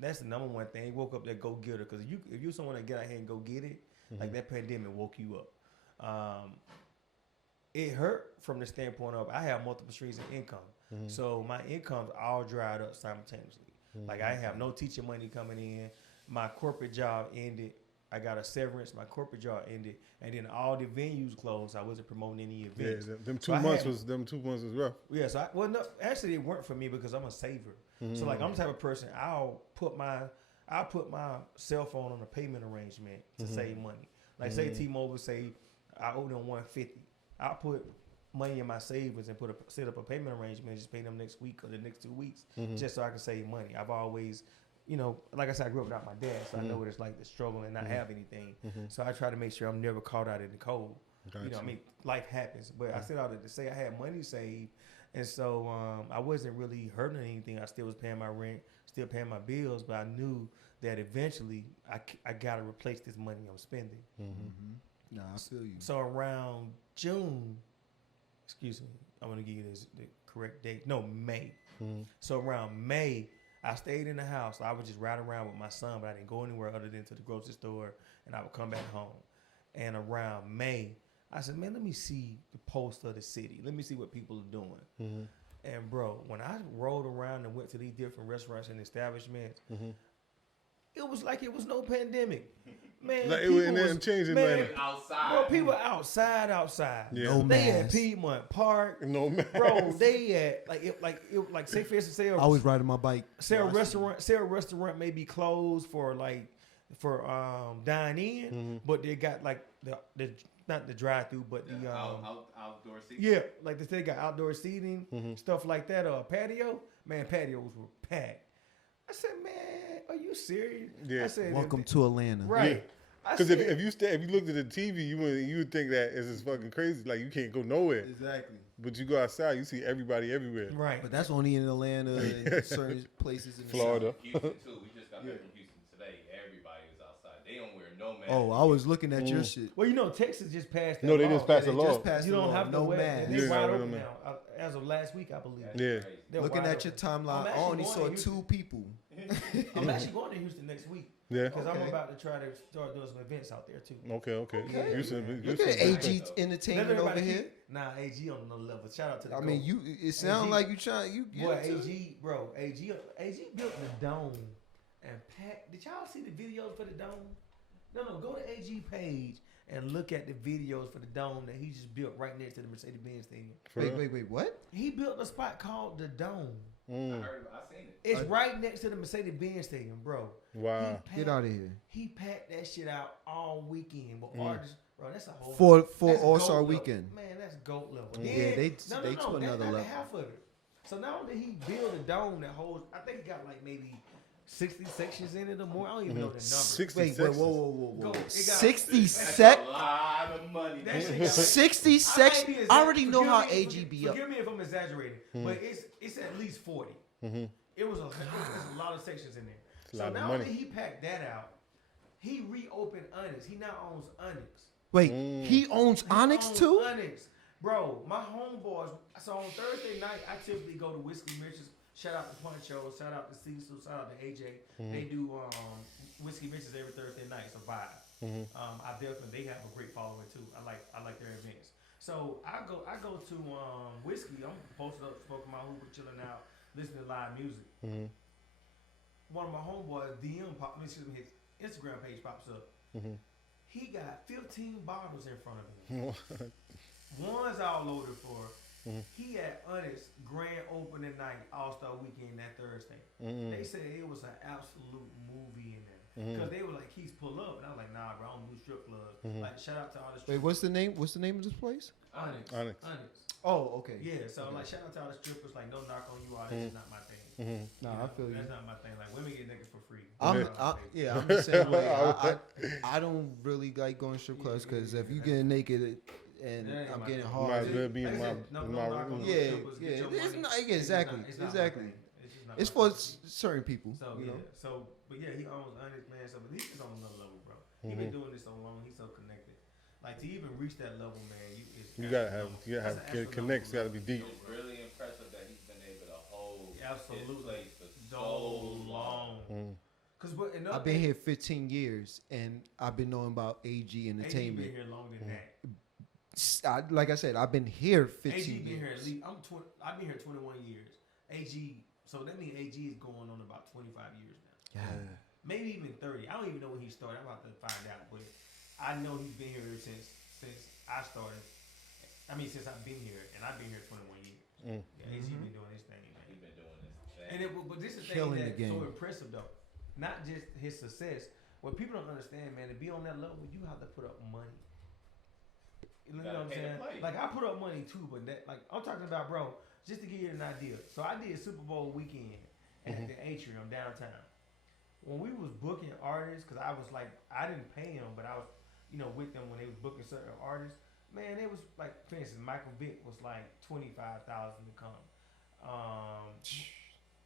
That's the number one thing. It woke up that go-getter, because if you're someone that get out here and go get it, like that pandemic woke you up. It hurt from the standpoint of I have multiple streams of income. So my income's all dried up simultaneously. Like I have no teacher money coming in. My corporate job ended. I got a severance. My corporate job ended, and then all the venues closed. I wasn't promoting any events. Yeah, them 2 months was rough. Yeah, so actually it weren't for me because I'm a saver. So like I'm the type of person, I'll put my cell phone on a payment arrangement to save money. Like say T-Mobile say I owe them $150. I'll put money in my savings and set up a payment arrangement and just pay them next week or the next 2 weeks just so I can save money. I've always, like I said, I grew up without my dad, so I know what it's like to struggle and not have anything. So I try to make sure I'm never caught out in the cold. Gotcha. I mean, life happens, but I set out to say I had money saved, and so I wasn't really hurting anything. I still was paying my rent, still paying my bills, but I knew that eventually I got to replace this money I'm spending. Nah, I feel you. So around June, excuse me, I'm going to give you the correct date. No, May. So around May, I stayed in the house. I would just ride around with my son, but I didn't go anywhere other than to the grocery store, and I would come back home. And around May, I said, man, let me see the pulse of the city. Let me see what people are doing. Mm-hmm. And bro, when I rode around and went to these different restaurants and establishments, it was like it was no pandemic. Man, Like people it was changing. Man, outside. bro, people outside. Yeah. No They at mask. Piedmont Park. no man. Bro, they at like say for instance, I was riding my bike. say a restaurant may be closed for dine in, but they got like the not the drive through, but the outdoor seating. yeah, like they got outdoor seating, stuff like that, or a patio. Man, patios were packed. I said, man, are you serious? Yeah. I said, Welcome to Atlanta. right. I Because said, if you looked at the TV, you would think that it's just fucking crazy. Like you can't go nowhere. Exactly. But you go outside, you see everybody everywhere. right, But that's only in Atlanta and certain places in the Florida. Houston too. We just got back from Houston today. Everybody was outside. They don't wear no mask. Oh, I was looking at your shit. well, Texas just passed that No, they law. just passed a They law. just passed You the don't law. have to no wear mask. They're Yeah, wide no open mask. now. As of last week, I believe. Yeah. They're Looking wide at your open. timeline, I actually only going saw to Houston. 2 people. I'm actually going to Houston next week Yeah. because I'm Okay. about to try to start doing some events out there too. Okay. Okay. Houston, Look Houston, at AG Entertainment Let over everybody here. keep- Nah, AG on another level. Shout out to the I mean, GOAT. it sounds AG. like you trying. You Boy, get it too. AG, bro, AG built the dome and packed. Did y'all see the videos for the dome? No, go to AG page and look at the videos for the dome that he just built right next to the Mercedes-Benz Stadium. Wait, what? He built a spot called the Dome. I heard. I seen it. It's right next to the Mercedes-Benz Stadium, bro. Wow. Get out of here. He packed that shit out all weekend with artists, bro. That's a whole For that's All GOAT Star level. Weekend. Man, that's GOAT level. Yeah, Then- they no, to that's another not level. half of it. So not only did he build a dome that holds, I think he got like maybe 60 sections in it or more. I don't even know the number. 60 Wait, sections. whoa. Go. It got- 60 That's sec. a lot of money. That shit man. got- 60 I sections. might be I already know how forgive me- AG be up. Forgive me if I'm exaggerating, but it's at least 40. It was a lot of sections in there. a So lot of now money. that he packed that out, he reopened Onyx. He now owns Onyx. Wait, he owns He Onyx owns too? Onyx. Bro, my homeboys. So on Thursday night, I typically go to Whiskey Mitch's. Shout out to Poncho. Shout out to Cecil. Shout out to AJ. They do Whiskey Mitch's every Thursday night. It's a vibe. I definitely they have a great following too. I like their events. So I go to Whiskey. I'm posted up, smoking my hookah, chilling out, listening to live music. One of my homeboys his Instagram page pops up. He got 15 bottles in front of him. One's all loaded for. He at Onyx grand opening night, All-Star Weekend that Thursday. They said it was an absolute movie in there. Because they were like, Quis pull up. And I was like, nah, bro, I don't do strip clubs. Like, shout out to all the strip Wait, what's the name? What's the name of this place? Onyx. Onyx. Oh, okay. Yeah, so like, shout out to all the strippers. Like, no knock on you all. That's just not my thing. Nah, I feel you. That's not my thing. Like, women get naked for free. I'm the same way. I don't really like going to strip clubs because if you getting naked and That ain't I'm my getting thing. Might as hard, well be in Like I my, said, no in knock my on room. those Yeah, strippers. Get yeah, your it's money. not- It's just exactly, not my exactly. thing. It's just not it's my for thing. certain people. So You yeah, know? but yeah, he owns Onyx, man. So but he's just on another level, bro. He been doing this so long. He's so connected. Like to even reach that level, man. You gotta have connects. Gotta be deep. It's really impressive that he's been able to hold Absolutely. his place for so long. Cause but I've been here 15 years and I've been knowing about AG AG been Entertainment. here longer than that. Like I said, I've been here AG 15 been here at years. least. I've been here 21 years. AG, so that means AG is going on about 25 years now. Yeah. Maybe even 30. I don't even know when he started. I'm about to find out, but I know he's been here since I started. I mean, since I've been here, and I've been here 21 years. Yeah, AG been doing his thing, man. He's been doing this thing. And but this is the Killing thing the that's so game. impressive though. Not just his success. What people don't understand, man, to be on that level, you have to put up money. You know what I'm Gotta pay to saying? play. Like I put up money too, but that like I'm talking about, bro. Just to give you an idea. So I did Super Bowl weekend at the Atrium downtown. When we was booking artists, because I was like, I didn't pay them, but I was, with them when they was booking certain artists. Man, it was like, for instance, Michael Vick was like $25,000 to come.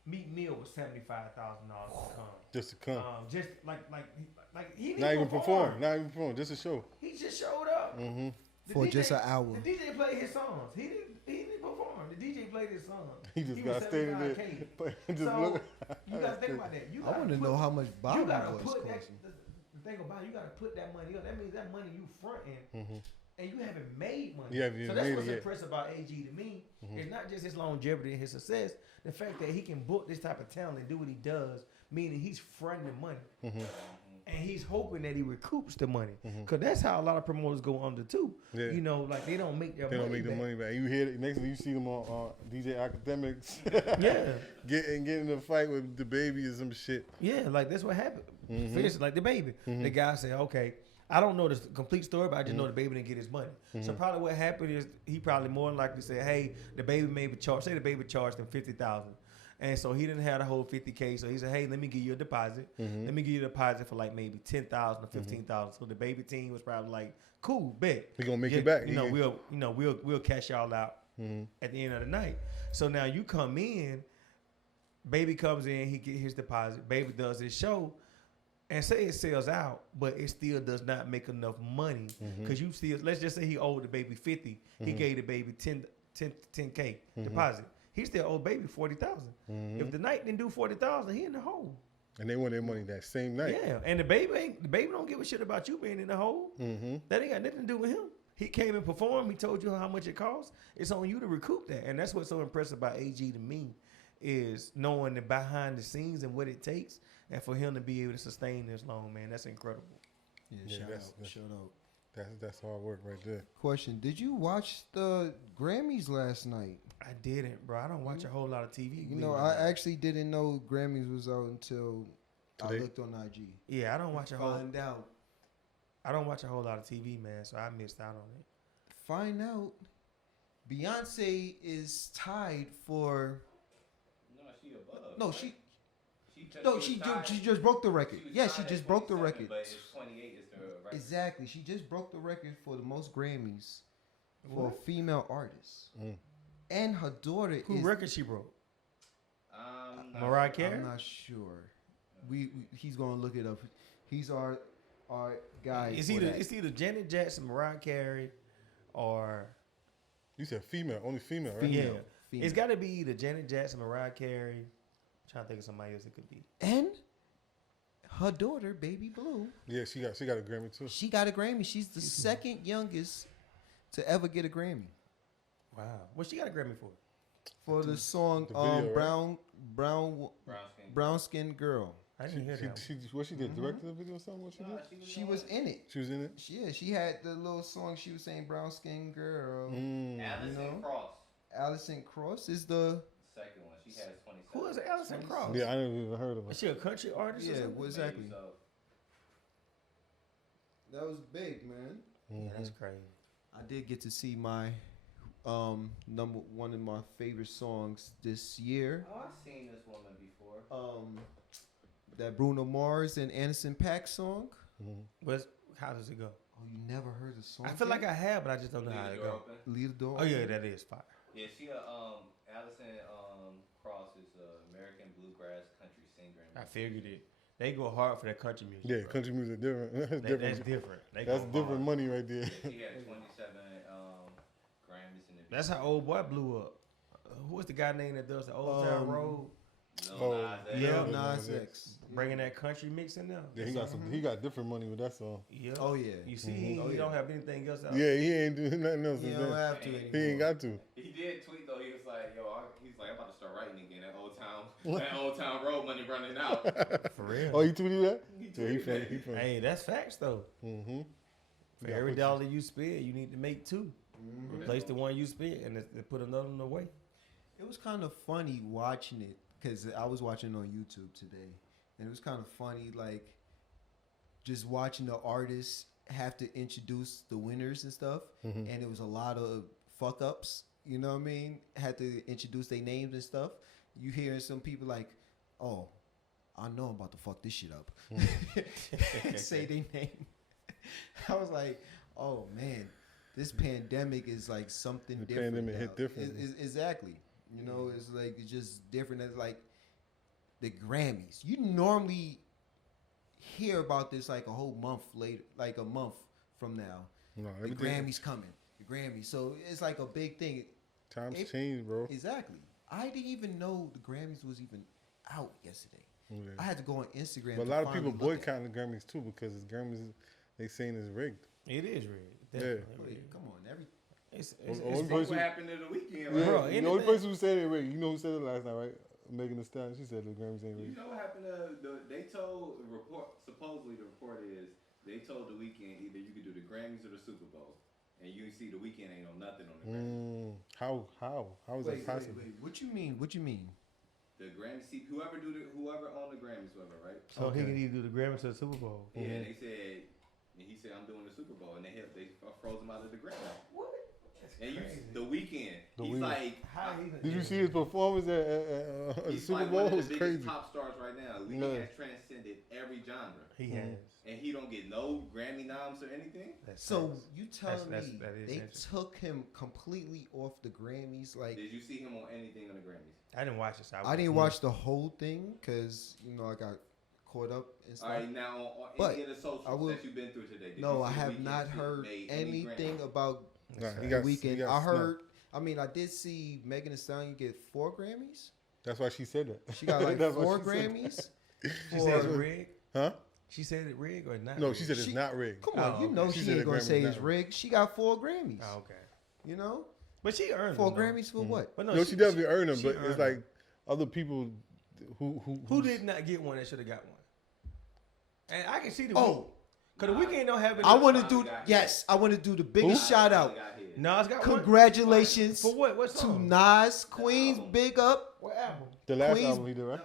Meat Mill was $75,000 to come. Just to come. Just like he didn't Not even perform. Not even perform. Just a show. He just showed up. For just an hour. The DJ played his songs. He didn't perform. The DJ played his songs. He just was got stayed there. $75K. Just So look. you gotta think about that. I want to know how much Bob you gotta was put that. costing. The thing about it, you gotta put that money up. That means that money you fronting, and you haven't made money. You haven't even so that's made what's it yet. impressive about AG to me. It's not just his longevity and his success. The fact that he can book this type of talent and do what he does, meaning he's fronting the money. And he's hoping that he recoups the money, cause that's how a lot of promoters go under too. Yeah. You know, like they don't make their They money don't make the back. money back. You hear it next thing you see them on DJ Academics. Yeah, getting in a fight with the baby or some shit. yeah, like that's what happened. For instance, like the baby, the guy said, "Okay, I don't know the complete story, but I just know the baby didn't get his money." So probably what happened is he probably more than likely said, "Hey, the baby maybe charged. Say the baby charged him $50,000." And so he didn't have the whole $50K. So he said, "Hey, let me give you a deposit. Let me give you a deposit for like maybe $10,000 or $15,000." So the baby team was probably like, "Cool, bet. We gonna make it back. We'll cash y'all out at the end of the night." So now you come in, baby comes in, he get his deposit, baby does his show, and say it sells out, but it still does not make enough money because you still. Let's just say he owed the baby 50, he gave the baby 10K deposit. He still owed baby 40,000. If the night didn't do 40,000, he in the hole. And they want their money that same night. Yeah, and the baby don't give a shit about you being in the hole. That ain't got nothing to do with him. He came and performed. He told you how much it costs. It's on you to recoup that, and that's what's so impressive about AG to me is knowing the behind the scenes and what it takes, and for him to be able to sustain this long, man, that's incredible. Yeah, that's- shout out. That's hard work right there. Question: did you watch the Grammys last night? I didn't, bro. I don't watch a whole lot of TV. You know, I actually didn't know Grammys was out until Today? I looked on IG. Yeah, I don't watch a whole. Find out. I don't watch a whole lot of TV, man, so I missed out on it. Find out. Beyonce is tied for. No, she above. No, right? she. just- No, was she tied- just broke the record. was Yeah, she tied just at broke the 27, record. But it's 28 is the record. Exactly. She just broke the record for the most Grammys for a What? female artist. And her daughter Who is. record she broke? Mariah Mariah Carey? I'm not sure. He's gonna look it up. He's our guy. It's for either that. Janet Jackson, Mariah Carey, or You said female, only female, right? Female. yeah. Female. It's got to be either Janet Jackson, Mariah Carey. I'm trying to think of somebody else it could be. And her daughter, Baby Blue, Yeah, she got a Grammy too. she got a Grammy. She's the second youngest to ever get a Grammy Wow, what she got a Grammy for? for the song the video, right? Brown Skin Girl. I didn't hear that. What she did? Directed the video or something? What she did? She was in it. She was in it. She had the little song she was saying, Brown Skin Girl. Allison know? Cross. Allison Cross is the Second one. She has 27. Who is Alison Cross? Yeah, I never even heard of her. Is she a country artist? or yeah, something? exactly. So, That was big, man. Yeah, that's crazy. I did get to see my one of my favorite songs this year. oh, I've seen this woman before. That Bruno Mars and Anderson .Paak song. How does it go? Oh, you never heard the song? I feel like yet? I have, but I just don't know Leave how the it door go. open. Leave the door. Oh yeah, Open. that is fire. Yeah, she Allison Cross is an American bluegrass country singer. I figured it. They go hard for that country music. Yeah, bro. country music different. That's That's different. different. They That's go different hard. money right there. She had 27 Grammys in the That's how Old Boy blew up. Who was the guy named that does the Old Town Road? Lil Nas X. Yeah. Lil Nas Nas X. Bringing that country mix in there. Yeah, he got different money with that song. Yeah. Oh yeah. You see, he don't have anything else out. Yeah, he ain't doing nothing else. You with don't that. have to anymore. He ain't got to. He did tweet though. He was like, I'm about to start writing again. That Old Town Road money running out. For real. Oh, you tweeted that? He Yeah, he tweeted funny. that. He funny. Hey, that's facts though. Mm-hmm. For every dollar you spend, you need to make two. Replace the one you spent and put another one away. It was kind of funny watching it because I was watching on YouTube today, and it was kind of funny, like just watching the artists have to introduce the winners and stuff, and it was a lot of fuck ups. You know what I mean? Had to introduce their names and stuff. You hearing some people like, "Oh, I know I'm about to fuck this shit up," say their name. I was like, "Oh man, this pandemic is like something The different." pandemic hit now. different. Exactly. You know, it's like it's just different. As like the Grammys. You normally hear about this like a whole month later, like a month from now. No, The everything. Grammys coming. The Grammys. So it's like a big thing. Times It- change, bro. Exactly. I didn't even know the Grammys was even out yesterday. Yeah. I had to go on Instagram. But a to lot of people finally look at boycotting the Grammys too because the Grammys they saying it's rigged. It is rigged. Yeah. Definitely it. rigged. Wait, come on, It's Only Look person- what happened to the weekend, Yeah, right? Bro, the only anything- person who said it rigged. You know who said it last night, right? Megan Thee Stallion. She said the Grammys ain't You rigged. know what happened to they told the report, supposedly the report is they told the weekend either you could do the Grammys or the Super Bowl. And you see the weekend ain't on nothing on the Grammys. How is that possible? Wait. What you mean? What you mean? The Grammys, see whoever owned the Grammys, whoever, right? So he Okay. can either do the Grammys or the Super Bowl. Yeah, and they said, and he said I'm doing the Super Bowl, and they froze him out of the Grammys. What? That's And crazy. the weekend, The he's Weeknd. like, How he Did you see his performance at the he's Super like Bowl? one It of was the biggest crazy. top stars right now. Weeknd Yeah. has transcended every genre, He has. and he don't get no Grammy noms or anything. That's So facts. you telling That's- me that is they interesting. took him completely off the Grammys? Like Did you see him on anything on the Grammys? I didn't watch this. I didn't watch the whole thing because I got caught up and All stuff. right, now on But any of the socials I will- that you've been through today, did No, you I see have Weeknd not shit heard made any anything Grammys? about Nah, he the got- weekend. he got I snubbed. heard. I mean, I did see Megan Thee Stallion get 4 Grammys. That's why she said that. She got like That's why 4 she said that. Grammys. She said it's for- rigged. Huh? She said it rigged or not? No, rigged? she said it's She- not rigged. Come on, Oh, you okay. know She she said ain't the gonna Grammys say not it's rigged. She got 4 Grammys. Oh, okay. You know, But she earned 4 them, though. Grammys for what? But No, she definitely earned them, she but earned it's them. like other people who Who did not get one that should have got one? And I can see the Oh, because the weekend don't have it. I want to Nas do. got Yes, I want to do the biggest shout out. Nas got one. Congratulations For what? What to song? Nas, Queens, big up, What album? the last Queen's- album he did, right?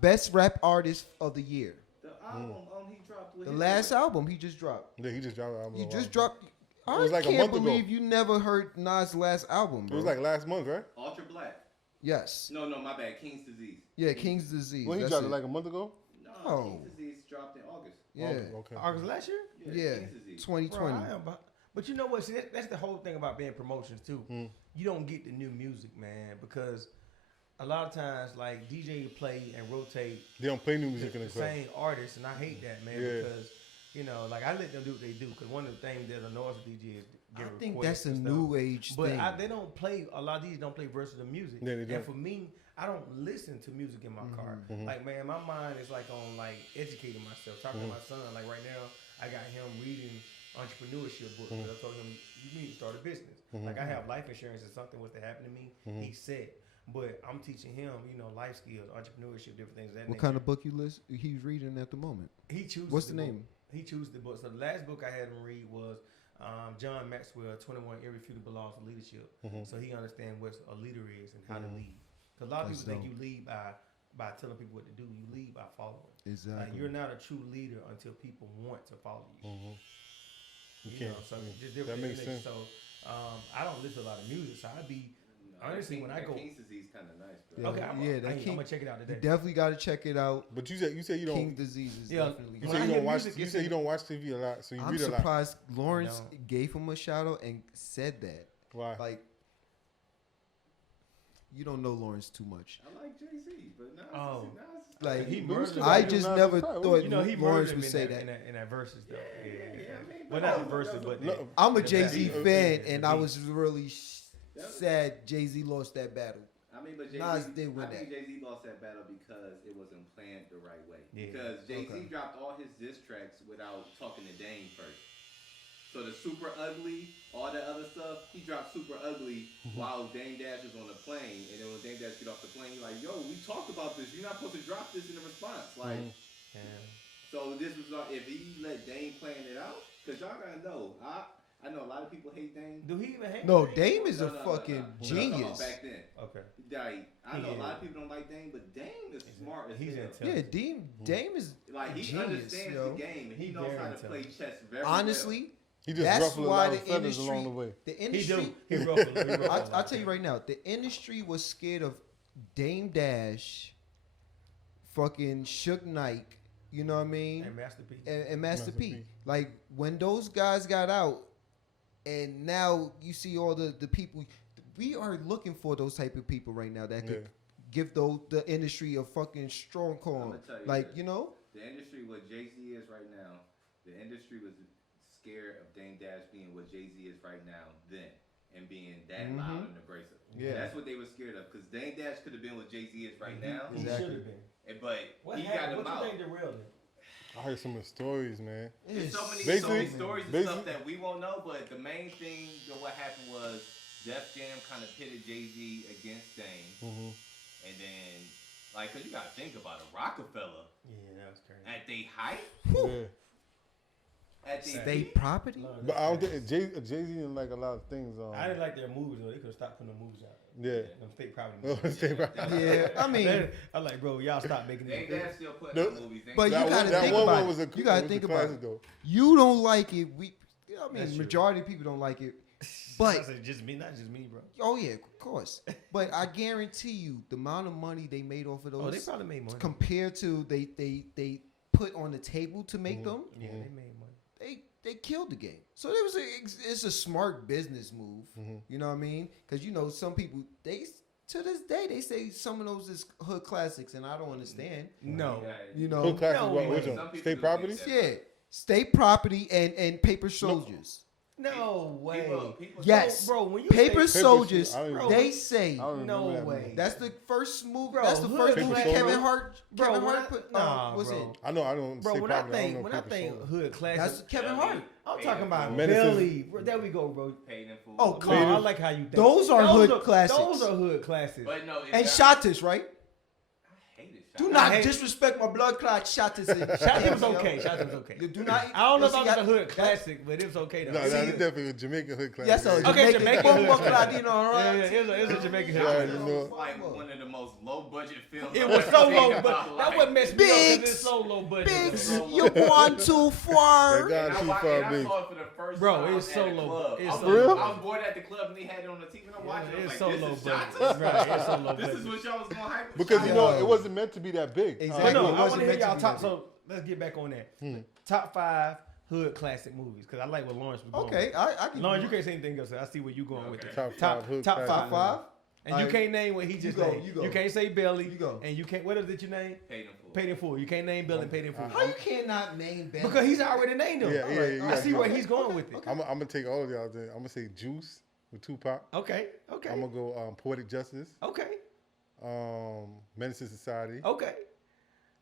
best rap artist of the year. The album he dropped with The his last boy. album he just dropped. Yeah, he just dropped an album. He a just while dropped. It I was like a can't month ago. believe you never heard Nas' last album, It bro. was like last month, right? Ultra Black. Yes. No, my bad. King's Disease. Yeah, King's Disease. When he That's dropped it. it like a month ago. No, Oh. King's Disease dropped in August. Yeah. Oh, okay. August last year? Yeah. King's Disease. 2020. Bro, but you know what? See, that's the whole thing about being promotions too. You don't get the new music, man, because a lot of times, like DJ play and rotate They don't play new music in the the club. same artists, and I hate that, man, Yeah. because like I let them do what they do. Because one of the things that annoys the DJ is I get think requests that's a and stuff. new age But thing. they don't play a lot of these don't play versatile music. Yeah, they and don't. for me, I don't listen to music in my car. Like man, my mind is like on like educating myself, talking to my son. Like right now, I got him reading entrepreneurship books. I told him you need to start a business. Like I have life insurance. If something was to happen to me, he said. But I'm teaching him, life skills, entrepreneurship, different things. Of that What nature. kind of book he's reading at the moment? He chooses. What's the book. name? He chooses the book. So the last book I had him read was John Maxwell, 21 Irrefutable Laws of Leadership. So he understands what a leader is and how to lead. Because a lot of That's people think dope. you lead by telling people what to do. You lead by following. Exactly. Like you're not a true leader until people want to follow you. You You can't. know, so just different That makes things. sense. So I don't listen to a lot of music. So I'd be honestly when I that go. King's Disease kind of nice, bro. Yeah. Okay, I'm that gonna check it out You today. definitely got to check it out. But you said you don't. King's Disease is Yeah. definitely. You When say I you hear don't watch. music, You it's say in- you don't watch TV a lot, so you I'm read a lot. surprised Lawrence No. gave him a shout out and said that. Why? Like, you don't know Lawrence too much. I like Jay Z, but now Oh. Like, He But we murdered still him. I gotta give just Nas never his time. thought He Lawrence murdered him would say in that. in that verses though. Yeah. I mean, Well, not the verses, but No, I'm a the Jay Z beat. fan, The and I beat. was really sad Jay Z lost that battle. I mean, but Jay Nas Z did win I think that. Jay Z lost that battle because it wasn't planned the right way. Yeah. Because Jay Z Okay. dropped all his diss tracks without talking to Dame first. So the Super Ugly, all that other stuff, he dropped Super Ugly while Dame Dash was on the plane, and then when Dame Dash get off the plane, he's like, "Yo, we talked about this. You're not supposed to drop this in a response." Like, Yeah. so this was if he let Dame plan it out, because y'all gotta know, I know a lot of people hate Dame. Do he even hate? No, Dame? Dame is a No, fucking no. I'm talking about genius. back then. Okay. Like, I know He a lot is. of people don't like Dame, but Dame is smart as He's hell. intelligent. Yeah, Dame is Like, he genius, understands yo. the game, and he He knows very how to play intelligent. chess very Honestly, he just that's ruffled a why lot of the feathers industry, along the way. the He industry. do. He ruffled. I'll tell you right now, the industry was scared of Dame Dash, fucking Suge Knight. You know what I mean? And Master P. And Master Master P. P. Like when those guys got out, and now you see all the people. We are looking for those type of people right now that could give the industry a fucking strong call. I'ma tell you Like this. you know, The industry, what Jay-Z is right now, the industry was scared of Dame Dash being what Jay-Z is right now then and being that loud and abrasive. Yeah. That's what they were scared of because Dame Dash could have been what Jay-Z is right now. He Exactly. should have been. But What he got happened? them What out. you think derailed him? I heard some of the stories, man. There's so many Basically- stories and basically- stuff that we won't know, but the main thing of what happened was Def Jam kind of pitted Jay-Z against Dame. Mm-hmm. And then, like, cause you gotta think about it, Rockefeller Yeah, that was crazy. at they height, Yeah. at they State property. Lord, But I don't that's think Jay-Z didn't like a lot of things. I didn't like their movies though. They could have stopped putting the movies out. Yeah. Them state property Oh, movies. State Property. Yeah, I mean, I'm like, bro, y'all stop making Dame these. Dash still putting No, out movies. but you That gotta one- that think one about was it. a- You gotta was a think about classic, it. though. You don't like it. I That's mean, true. majority of people don't like it. I But said, just me, not just me, bro. oh yeah, of course. But I guarantee you, the amount of money they made off of those, Oh, they probably made money. compared to they put on the table to make them, Yeah, they made money. they killed the game. So it was it's a smart business move. You know what I mean? Because you know some people to this day they say some of those is hood classics, and I don't understand. No. You know, Hood classic, No what, way. which Some one? people State do Property? think that. yeah, state property and paper soldiers. No way. People Yes. Bro, when you Paper say, soldiers. I don't even- They say I don't No remember that way. movie. that's the first movie. Bro, That's the hood first Paper movie Soldier? Kevin Hart. Bro, Kevin when Hart I- put. nah, was bro. in. I know. I don't. bro, State when I Property. think don't when know I Paper think Soldier. hood classic, That's Kevin Hart. I'm talking about Menaces. Billy. Bro, there we go, bro. paid in full. Oh, Come come on, on. I like how you think. Those are hood classics. Those are hood classics. But no, And it's Shotus, right? I hate it. Do Shot. not hate- disrespect my blood clot Shotus. Shot was okay. Shot was okay. Do not. I don't know if see, I was a hood classic, but it was okay though. No, See, that's definitely a Jamaican hood classic. Yes, yeah. Okay, Jamaican. Jamaican One hood more classic. Latino, all Yeah, right? it was a Jamaican Yeah, hood. you know. It's like one of the most low budget films. It I've was ever so seen low, in but my that life. what messed me up because Biggs. it's so low budget. Biggs, bro. you're going too far. That And guy too I far saw big. it for the first Bro, time it's at so the low. club. It's I was so like- low. I was bored at the club and they had it on the TV and I'm watching. I was It's like, so this low is budget. Shotus? Right, it's so low This is budget. what y'all was going to hype Because I you know know. it wasn't meant to be that big. Exactly. But no, It I wasn't want to hear meant to y'all be top. that So let's get back on that. Top 5 hood classic movies because I like what Lawrence was going. Okay, with. I can. Lawrence, you can't say anything else. I see where you going with Okay. it. Top Top five hood top classic five. Top 5. And you can't name what he just go, named. you go. You can't say Belly. You go. And you can't. What did you name? Paid in full. Paid in full. You can't name Belly and Paid in full. How you cannot name Ben? Because he's already named them. Yeah, yeah, yeah. I see where Okay, he's going with it. I'm gonna take all of y'all. Then I'm gonna say Juice with Tupac. Okay. I'm Okay. gonna go Poetic Justice, Okay. Menace to Society, Okay.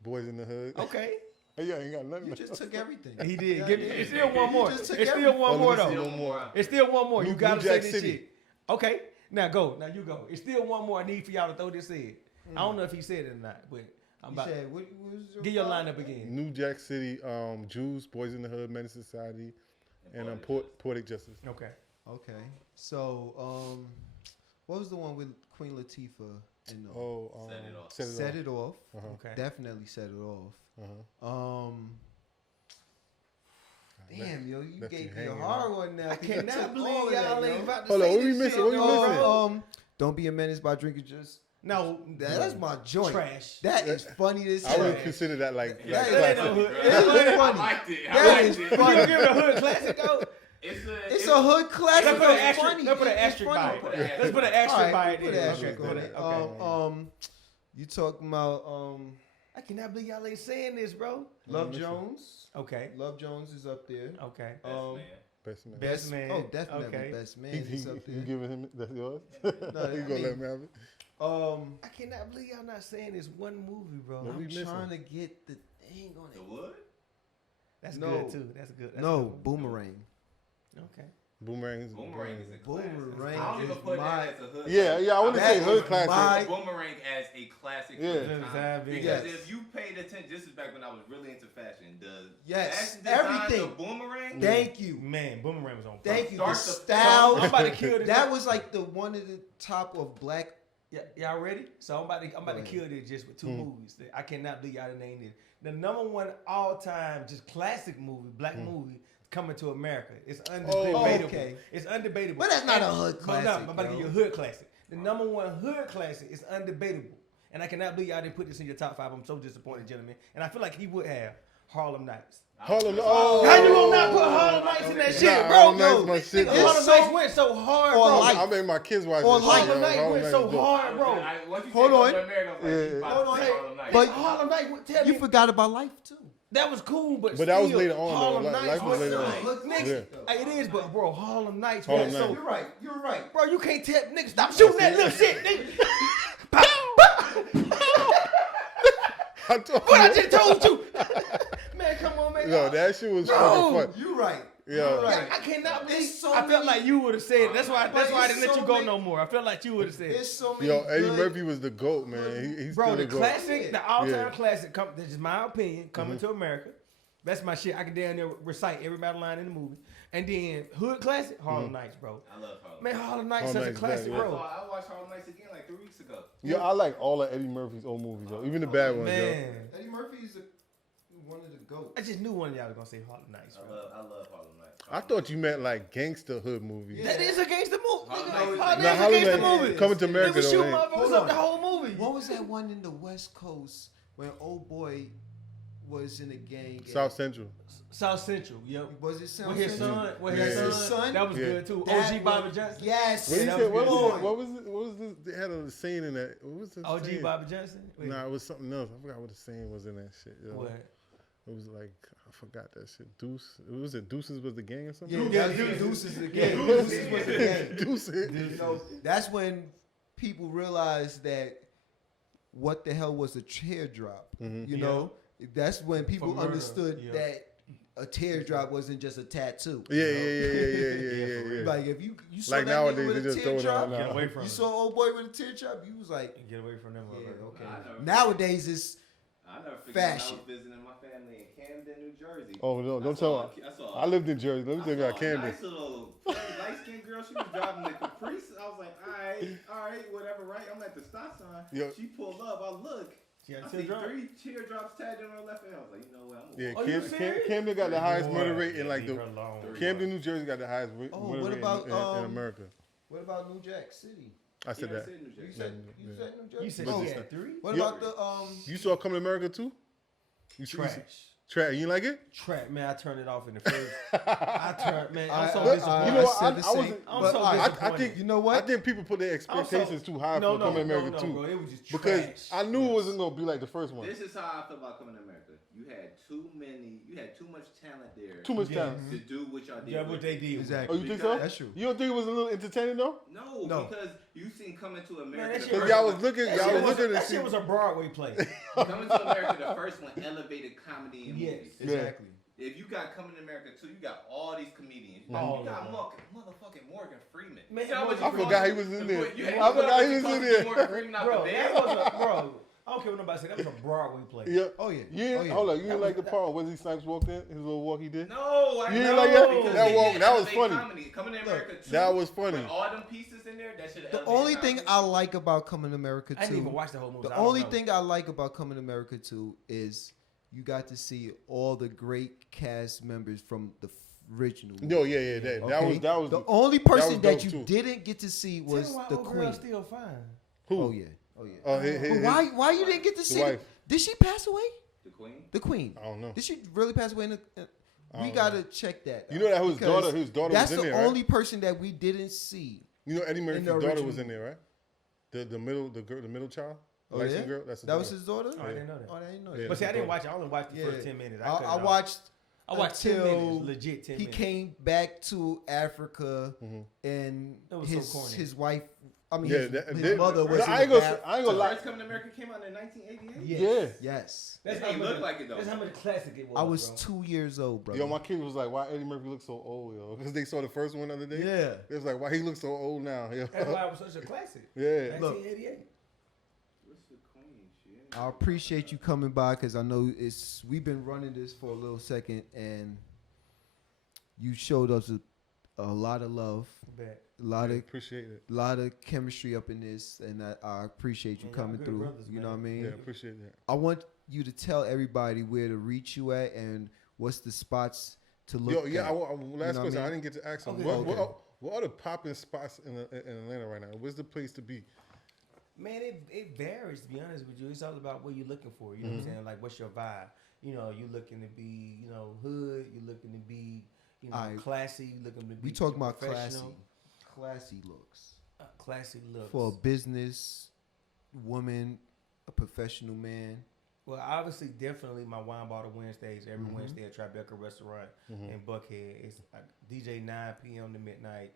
Boys in the Hood. Okay. Hey, yeah, ain't got nothing. You just took everything. He did. Yeah, Give me. yeah. It's still one more. You It's just still took one more everything. though. One more. It's still one more. You New gotta say Jack this City. shit. Okay. Now go. Now you go. It's still one more I need for y'all to throw this in. I don't know if he said it or not, but I'm You about. said, what was Give your five? lineup again. New Jack City, Juice, Boys in the Hood, Menace to Society, and Poetic Justice. Okay. Okay. So, what was the one with Queen Latifah and Set It Off. Set It Off. Okay. Definitely Set It Off. Damn, yo, you left you gave me a hanging, hard one now. I 'cause you cannot took all believe of that, y'all yo. ain't about to Hold say on, what we this missing? shit, What we yo. missing? Don't Be a Menace by Drinking Just. No, That's my joint. trash. That is funny as I hell. would consider that like That That ain't classic. no hood. It is I funny. liked it. I That liked is it. You funny. gonna give it a hood classic though? It's a hood classic. Let's put an It's asterisk. funny. Let's put an It's asterisk funny. by Put it. an asterisk. Let's put an All asterisk right, by we it. put an then. asterisk Okay, on put it. Okay. You talking about I cannot believe y'all ain't saying this, bro. Love Jones? Okay. Love Jones is up there. Okay. Best man. Best man. Best man. Oh, definitely Okay. Best Man He is up you there. giving him that's yours? No, you I gonna mean- let him have it? I cannot believe y'all not saying this one movie, bro. No, we I'm missing. trying to get the thing on The it. Wood? That's No. good too. That's good. That's No, a good one. Boomerang. Okay. Boomerang is Boomerang is a classic. Boomerang I don't even is put my- that as a hood. Yeah, yeah, I wouldn't That say hood is classic. my- Boomerang as a classic. Yeah. for the time. Because Yes. if you paid attention, this is back when I was really into fashion. The Yes, fashion design everything. of Boomerang. Thank you. Man, Boomerang was on. Thank you. Start The the- style. I'm about to kill this. That was like the one of the top of black. Y'all ready? So I'm about to Go ahead. kill this just with two movies. That I cannot believe y'all didn't name this. The number one all time just classic movie, black movie, Coming to America. It's undebatable. okay. It's undebatable. But that's not a And- hood but no, classic, I'm about to give you a hood classic. The number one hood classic is undebatable. And I cannot believe y'all didn't put this in your top 5. I'm so disappointed, gentlemen. And I feel like he would have Harlem Nights. Harlem. Oh, How you gonna not put Harlem Nights in that shit, Nah, bro? Harlem Nights No, my shit, nigga, bro. Harlem It's Nights so- went so hard, Or bro. like- I made my kids watch Or this. like- shit, yo. Harlem Nights Harlem went Nights so is dope. hard, bro. Once you Hold said on. Coming to America, I was like, Yeah. you about to Hold on. say Harlem Nights. But- Harlem Nights. Tell You me. forgot about Life too. That was cool, but But that was still, later on, though. Harlem Life Nights was was later nice. on. Look, Niggas, Yeah. hey, it is, but bro, Harlem Nights. Harlem was Nights. so, You're right. You're right. bro, you can't tell niggas stop shooting that little shit, nigga. I told What I you. just told you. Man, come on, man. Yo, that shit was Bro. fucking fun. You're right. Yo. You're right. I cannot believe. It's so I felt many- like you would have said it. That's why I didn't let so you go many- no more. I felt like you would have said it. There's so many. Yo, Eddie good- Murphy was the GOAT, man. He's Bro, still the the GOAT. classic, the all-time Yeah. classic, this is my opinion, Coming to America. That's my shit. I can damn near recite every battle line in the movie. And then Hood Classic, Harlem Nights, bro. I love Harlem. Man, Harlem Nights is Harlem such a Nights, classic, yeah. bro. I watched Harlem Nights again like 3 weeks ago. Yo, I like all of Eddie Murphy's old movies, though. Even the bad ones, yo. Man, Eddie Murphy's one of the goats. I just knew one of y'all was gonna say Harlem Nights, bro. I love Harlem Nights. I thought you meant like gangster hood movies. Yeah. That is a gangster movie. Harlem Nigga, Nights is Harlem a Nights is a Harlem gangster Nights- movie. Coming to They America, was though. shooting ain't it? motherfuckers Hold up on. the whole movie. What was that one in the West Coast when old boy was in a gang? South Central. South Central, yep. Was it South With his Central? son, with Yeah. his His son, son? that was Yeah. good too. That OG Bobby was- Johnson. Yes. What, you that said, was what, good. was it, what was this? They had a saying in that. What was the OG saying? Bobby Johnson. Wait, Nah, it was something else. I forgot what the saying was in that shit. Yo. what? It was like, I forgot that shit. Deuce. Was it Deuces was the gang or something? Yeah, Deuces the gang. Yeah. Deuces was the gang. Deuces. You know, that's when people realized that what the hell was a teardrop. Mhm. You know, that's when people murder, understood yeah. that a teardrop wasn't just a tattoo. Yeah, you yeah, know? yeah, yeah, yeah, Yeah, yeah, for yeah, real. yeah. Like if you saw Like that nowadays, nigga with they a just throw it teardrop, on Get now. away from you him. saw old boy with a teardrop, you was like, Get away from them. yeah, motherfuckers. okay. I never- Nowadays it's I never forget Fashion. when I was visiting my family in Camden, New Jersey. Oh, no, don't I saw tell a- I saw I lived in Jersey. Let me tell you about a Camden. nice little light-skinned girl. She was driving the Caprice. I was like, all right, whatever, right? I'm at the stop sign. Yo. She pulled up. I look. She had I a see teardrop? 3 teardrops tagged on her left hand. I was like, you know what? I'm Yeah, Are you serious? Camden got the highest Boy, murder rate in like leave the her alone. Camden, New Jersey got the highest murder what rate about, in America. what about New Jack City? I said that. You Yeah, said yeah. New Jersey? You said Oh, she had 3? what Yo. about the You saw Coming to America too? You Trash. Trash. You like it? Trap, man, I turned it off in the first. I turned, man, I'm so I- disappointed. You know what? said the I same, wasn't- I'm but so I- disappointed. I think you know what? I think people put their expectations too high for Coming to America too. bro, it was just Because trash. I knew it wasn't gonna be like the first one. This is how I feel about coming to America. You had too much talent there. Too much Yeah. talent. to do what y'all did. Yeah, with what it. they did. Exactly. Oh, you think so? That's true. You don't think it was a little entertaining though? No, No. because you seen Coming to Man, America. that the shit Because first y'all was one- looking, That y'all shit was was, looking to that see. shit was a Broadway play. Coming to America, the first one elevated comedy in Yes. movies. Exactly. If you got Coming to America too, you got all these comedians. All You got of them. motherfucking Morgan Freeman. Man, See how much Morgan I you forgot cost- he was in there. You I had- you forgot know he how was much in it there. cost Morgan Freeman out Bro, the that bed? was a, bro, I don't care what nobody say, that was a Broadway play. Yeah. Oh yeah. You Oh, yeah. hold on, you That didn't like the was- part when Wesley Snipes walked in, his little walk he did? No, I You didn't know. like that? Because That they walk- did that was elevate funny. Comedy. Coming to America too. That was funny. With all them pieces in there, that should The only thing I like about Coming to America I didn't even too, watch the whole movie. the so I don't only know. thing I like about Coming to America too is you got to see all the great cast members from the original. No, yeah, that Okay? was the only person dope, that you too. didn't get to see Tell was me why the old queen. girl still fine. who? Oh yeah. Oh yeah. But But why you didn't get to see? wife. Did she pass away? The Queen. The queen. I don't know. Did she really pass away? We don't gotta check that. You know that his because daughter That's was in the there, right? only person that we didn't see. You know Eddie in Murphy's the daughter original- was in there, right? The middle child, Oh light-skinned yeah, girl. That's that was his daughter. Oh, I didn't know that. Oh, I didn't know Yeah. that. But see, I that's didn't dope. watch it. I only watched the first 10 minutes. I cut it off. watched. I watched 10 until minutes. Legit 10 He minutes. came back to Africa, and That was so corny. his wife. I mean, Yeah, his mother was. No, in I ain't the gonna. bath- I ain't gonna lie. First Coming to America came out in 1988. Yes. Yeah. Yes, That's It how ain't much look like it, though. That's how much classic it was. I was bro. 2 years old, bro. Yo, my kid was like, "Why Eddie Murphy looks so old, yo?" Because they saw the first one the other day. Yeah. It was like, "Why he looks so old now?" Yo. That's why it was such a classic. Yeah. Look. 1988. What's the Queen? She I appreciate you coming by because I know we've been running this for a little second, and you showed us a lot of love, Bet. a lot of Appreciate it. chemistry up in this, and I appreciate you Man, y'all coming good through. brothers, You know what I man. mean? Yeah, appreciate that. I want you to tell everybody where to reach you at and what's the spots to look Yo, yeah. at. Last know what I question. I, mean? didn't get to ask him. Okay. What are the popping spots in Atlanta right now? Where's the place to be? Man, it varies, to be honest with you. It's all about what you're looking for. You know what I'm saying? Like, what's your vibe? You know, you looking to be, hood. You looking to be, Aight. classy. You looking to be We talking about professional. classy looks Classy looks. for a business woman, a professional man. Well, obviously, definitely my wine bottle Wednesdays every Wednesday at Tribeca Restaurant in Buckhead. It's DJ 9 p.m. to midnight.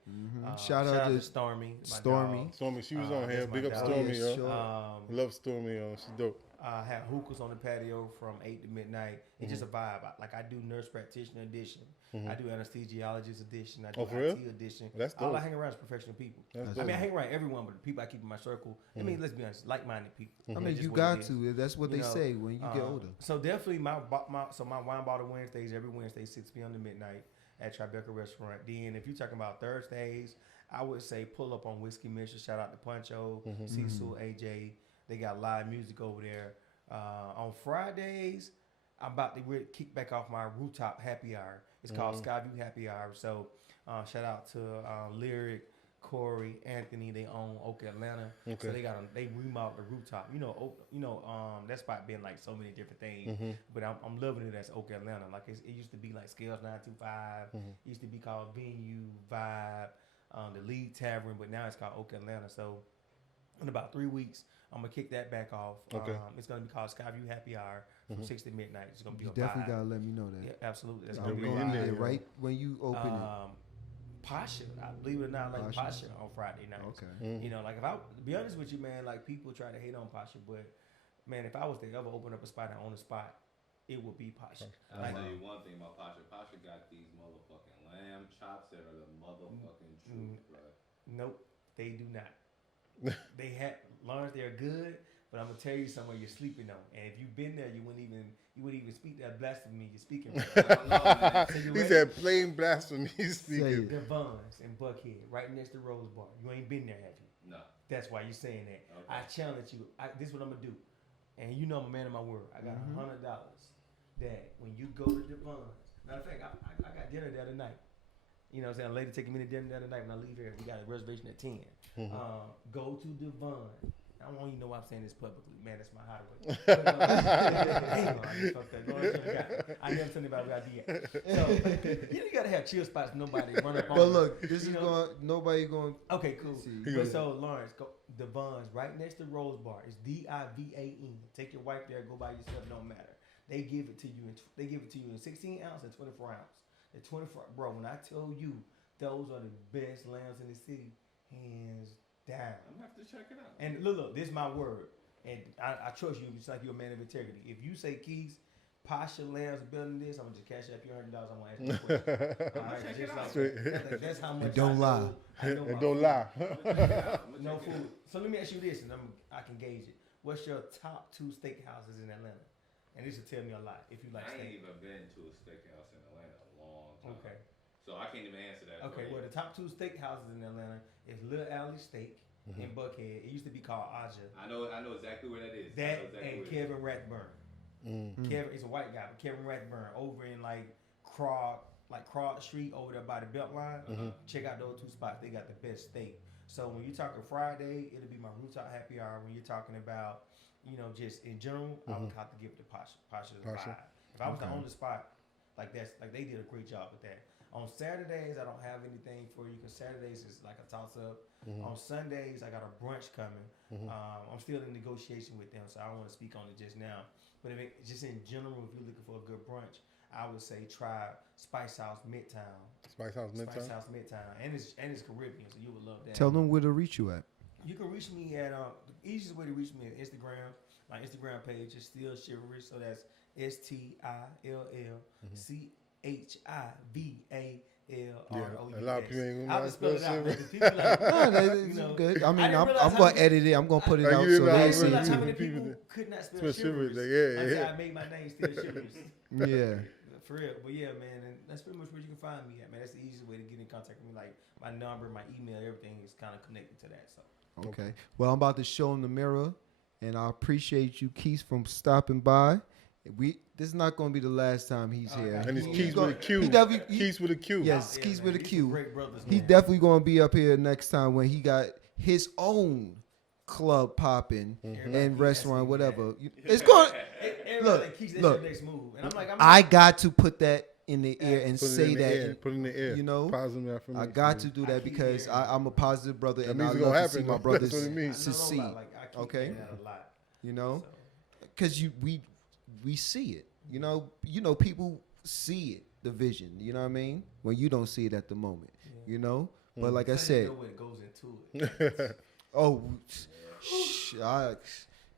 Shout Shout out out to to Stormy. My Stormy. dog. Stormy, she was on here. That's my Big up dog. Stormy, Yeah, yo. sure. Love Stormy, yo. She's dope. I have hookahs on the patio from 8 to midnight. It's just a vibe. Like I do nurse practitioner edition. I do anesthesiologist edition. I do Oh, for IT real? edition. That's All I dope. hang around is professional people. That's I dope. mean, I hang around everyone, but the people I keep in my circle. I mean, let's be honest, like-minded people. I That's mean, just you what got it is. to. That's what You they know, say when you get older. So definitely my wine bottle Wednesdays every Wednesday 6 p.m. to midnight at Tribeca Restaurant. Then if you're talking about Thursdays, I would say pull up on Whiskey Mission. Shout out to Puncho, Cecil, AJ. They got live music over there. On Fridays, I'm about to kick back off my rooftop happy hour. It's called Skyview Happy Hour. So shout out to Lyric, Corey, Anthony. They own Oak Atlanta. Okay. So they remodeled the rooftop. That spot been like so many different things. But I'm loving it as Oak Atlanta. Like it used to be like Scales 925. It used to be called Venue Vibe, the Lead Tavern. But now it's called Oak Atlanta. So in about 3 weeks, I'm gonna kick that back off. Okay. It's gonna be called Skyview Happy Hour from 6 to midnight. It's gonna be You a definitely vibe. gotta let me know that. Yeah, absolutely. That's Yeah, gonna I'm be a we in going there, there vibe. yo. right when you open it. Pasha, I believe it or not, I like Pasha. Pasha on Friday nights. Okay. You know, like if I, to be honest with you, man, like people try to hate on Pasha, but man, if I was to ever open up a spot and own a spot, it would be Pasha. I'll Like, tell you one thing about Pasha. Pasha got these motherfucking lamb chops that are the motherfucking truth, bro. nope, they do not. They have Lawrence, they're good, but I'm gonna tell you somewhere you're sleeping on. And if you've been there, you wouldn't even speak that blasphemy you're speaking. Right. So you He ready? said plain blasphemy Say speaking. it. Devon's in Buckhead, right next to Rose Bar. You ain't been there, have you? No. That's why you're saying that. Okay. I challenge you. This is what I'm gonna do. And you know I'm a man of my word. I got $100 that when you go to Devon's, matter of fact, I got dinner there tonight. You know what I'm saying? A lady taking me to dinner the other night when I leave here. We got a reservation at 10. Go to Devon. I don't even know why I'm saying this publicly. Man, that's my hideaway. Damn, I just fucked that. Lord, I never tell anybody where I be at. So, you got to have chill spots. Nobody run up on But you. look, this You is know? going. Nobody going. Okay, cool. See. But so Lawrence, go Devon's right next to Rose Bar. It's DIVAN. Take your wife there. Go by yourself. Don't matter. They give it to you. In 16 ounce and 24 ounce. The 24, bro. When I tell you, those are the best lambs in the city, hands down. I'm gonna have to check it out. And look, this is my word, and I trust you. It's like you're a man of integrity. If you say Quis, Pasha lambs are building this, I'm gonna just cash up your $100. I'm gonna ask you a question. All right, check just it like out. that. That's how much. And don't I know- lie. I know And my don't food. lie. No food. So let me ask you this, and I can gauge it. What's your top 2 steakhouses in Atlanta? And this will tell me a lot if you like I ain't steak. even been to a steakhouse in Atlanta in a long time. Okay. So I can't even answer that. Okay. for Well, you. the top 2 steakhouses in Atlanta is Little Alley Steak in Buckhead. It used to be called Aja. I know exactly where that is. I know That exactly and where it is. Kevin Rathburn. Kevin is a white guy, but Kevin Rathburn over in like Craw Street over there by the Beltline. Check out those 2 spots. They got the best steak. So when you're talking Friday, it'll be my rooftop happy hour. When you're talking about, just in general, I would have to give it to Pasha. Pasha's a Pasha. vibe. If I was to own the spot, like they did a great job with that. On Saturdays, I don't have anything for you because Saturdays is like a toss up. On Sundays, I got a brunch coming. I'm still in negotiation with them, so I don't want to speak on it just now. But just in general, if you're looking for a good brunch, I would say try Spice House Midtown. Spice House Spice Midtown. House Midtown, and it's Caribbean, so you would love that. Tell them where to reach you at. You can reach me at the easiest way to reach me is Instagram. My Instagram page is still chivalrous, so that's STILLCHIVALROUS. Yeah, a lot of people ain't I'll gonna just spell it spell out. chivalry. Because people like, No, that's you know, good. I mean, I didn't I'm realize how going to many- edit it. I'm going to put it Like, out you didn't so know I they how didn't see it realize how too. many People people that- could not spell spell chivalrous. chivalrous, yeah, Until yeah. I made my name still chivalrous. Yeah. For real, but yeah, man, and that's pretty much where you can find me at, man. That's the easiest way to get in contact with me. Like my number, my email, everything is kind of connected to that. So Okay. Well, I'm about to show him the mirror, and I appreciate you, Quis, from stopping by. This is not going to be the last time he's here. And it's He- Keys he go- with a Q. He definitely, Keys with a Q. Yes. yeah, Keys man, with a these Q. some great brothers, he man. definitely going to be up here next time when he got his own club popping Everybody and keep restaurant, asking me whatever. that. It's going. Everybody Look, like, Keith, that's look. your next move, and I'm like, I got to put that in the air and Put it say in the that. air. Put it in the air. You know, Positive I affirmation. got to do I that keep because hearing it. I'm a positive brother That and means I it's love gonna to see happen. my That's brothers what it means. I know, succeed. like, I keep Okay. hearing that a lot. You know, So, because we see it. You know, people see it, the vision. You know what I mean? When you don't see it at the moment. Yeah. You know. But like I So you said, know what goes into it. oh,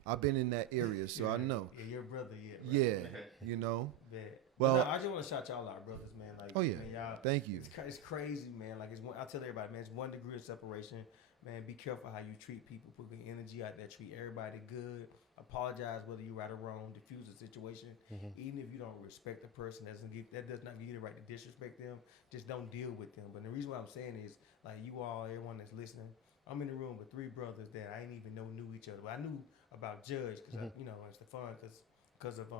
I've been in that area, so I know. Yeah, your brother, Yeah, you know. Bet. Well, But no, I just want to shout y'all out, brothers, man. Like, oh yeah, man, y'all, thank you. It's crazy, man. Like, I tell everybody, man, it's 1 degree of separation. Man, be careful how you treat people. Put good energy out there. Treat everybody good. Apologize whether you're right or wrong. Diffuse the situation. Even if you don't respect the person, that does not give you the right to disrespect them. Just don't deal with them. But the reason why I'm saying is, like, you all, everyone that's listening, I'm in the room with 3 brothers that I ain't even knew each other. But I knew about Judge because it's the fun because of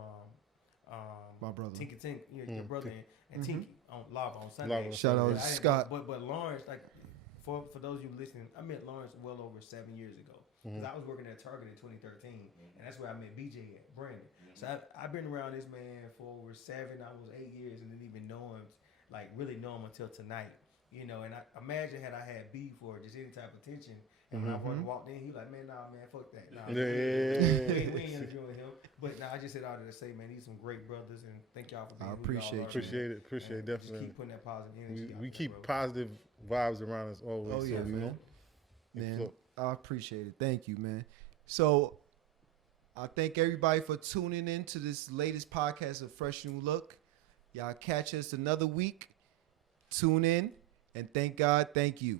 my brother Tinky Tink, your brother and Tinky on Lava on Sunday. Shout out to Scott. But Lawrence, like for those of you listening, I met Lawrence well over 7 years ago. Because I was working at Target in 2013, and that's where I met BJ at Brandon. So I've been around this man for over 7, almost 8 years, and didn't even know him, like really know him until tonight. You know, and I imagine had I had beef or just any type of tension, and when I walked in, he was like, man, nah, man, fuck that. Nah, we ain't interviewing him. But nah, I just said all that to say, man, these some great brothers, and thank y'all for being I appreciate you. Appreciate it, definitely. Just keep putting that positive energy. We keep positive vibes around us always. Oh yeah, so, man. Man, I appreciate it. Thank you, man. So I thank everybody for tuning in to this latest podcast of Fresh New Look. Y'all catch us another week. Tune in and thank God. Thank you.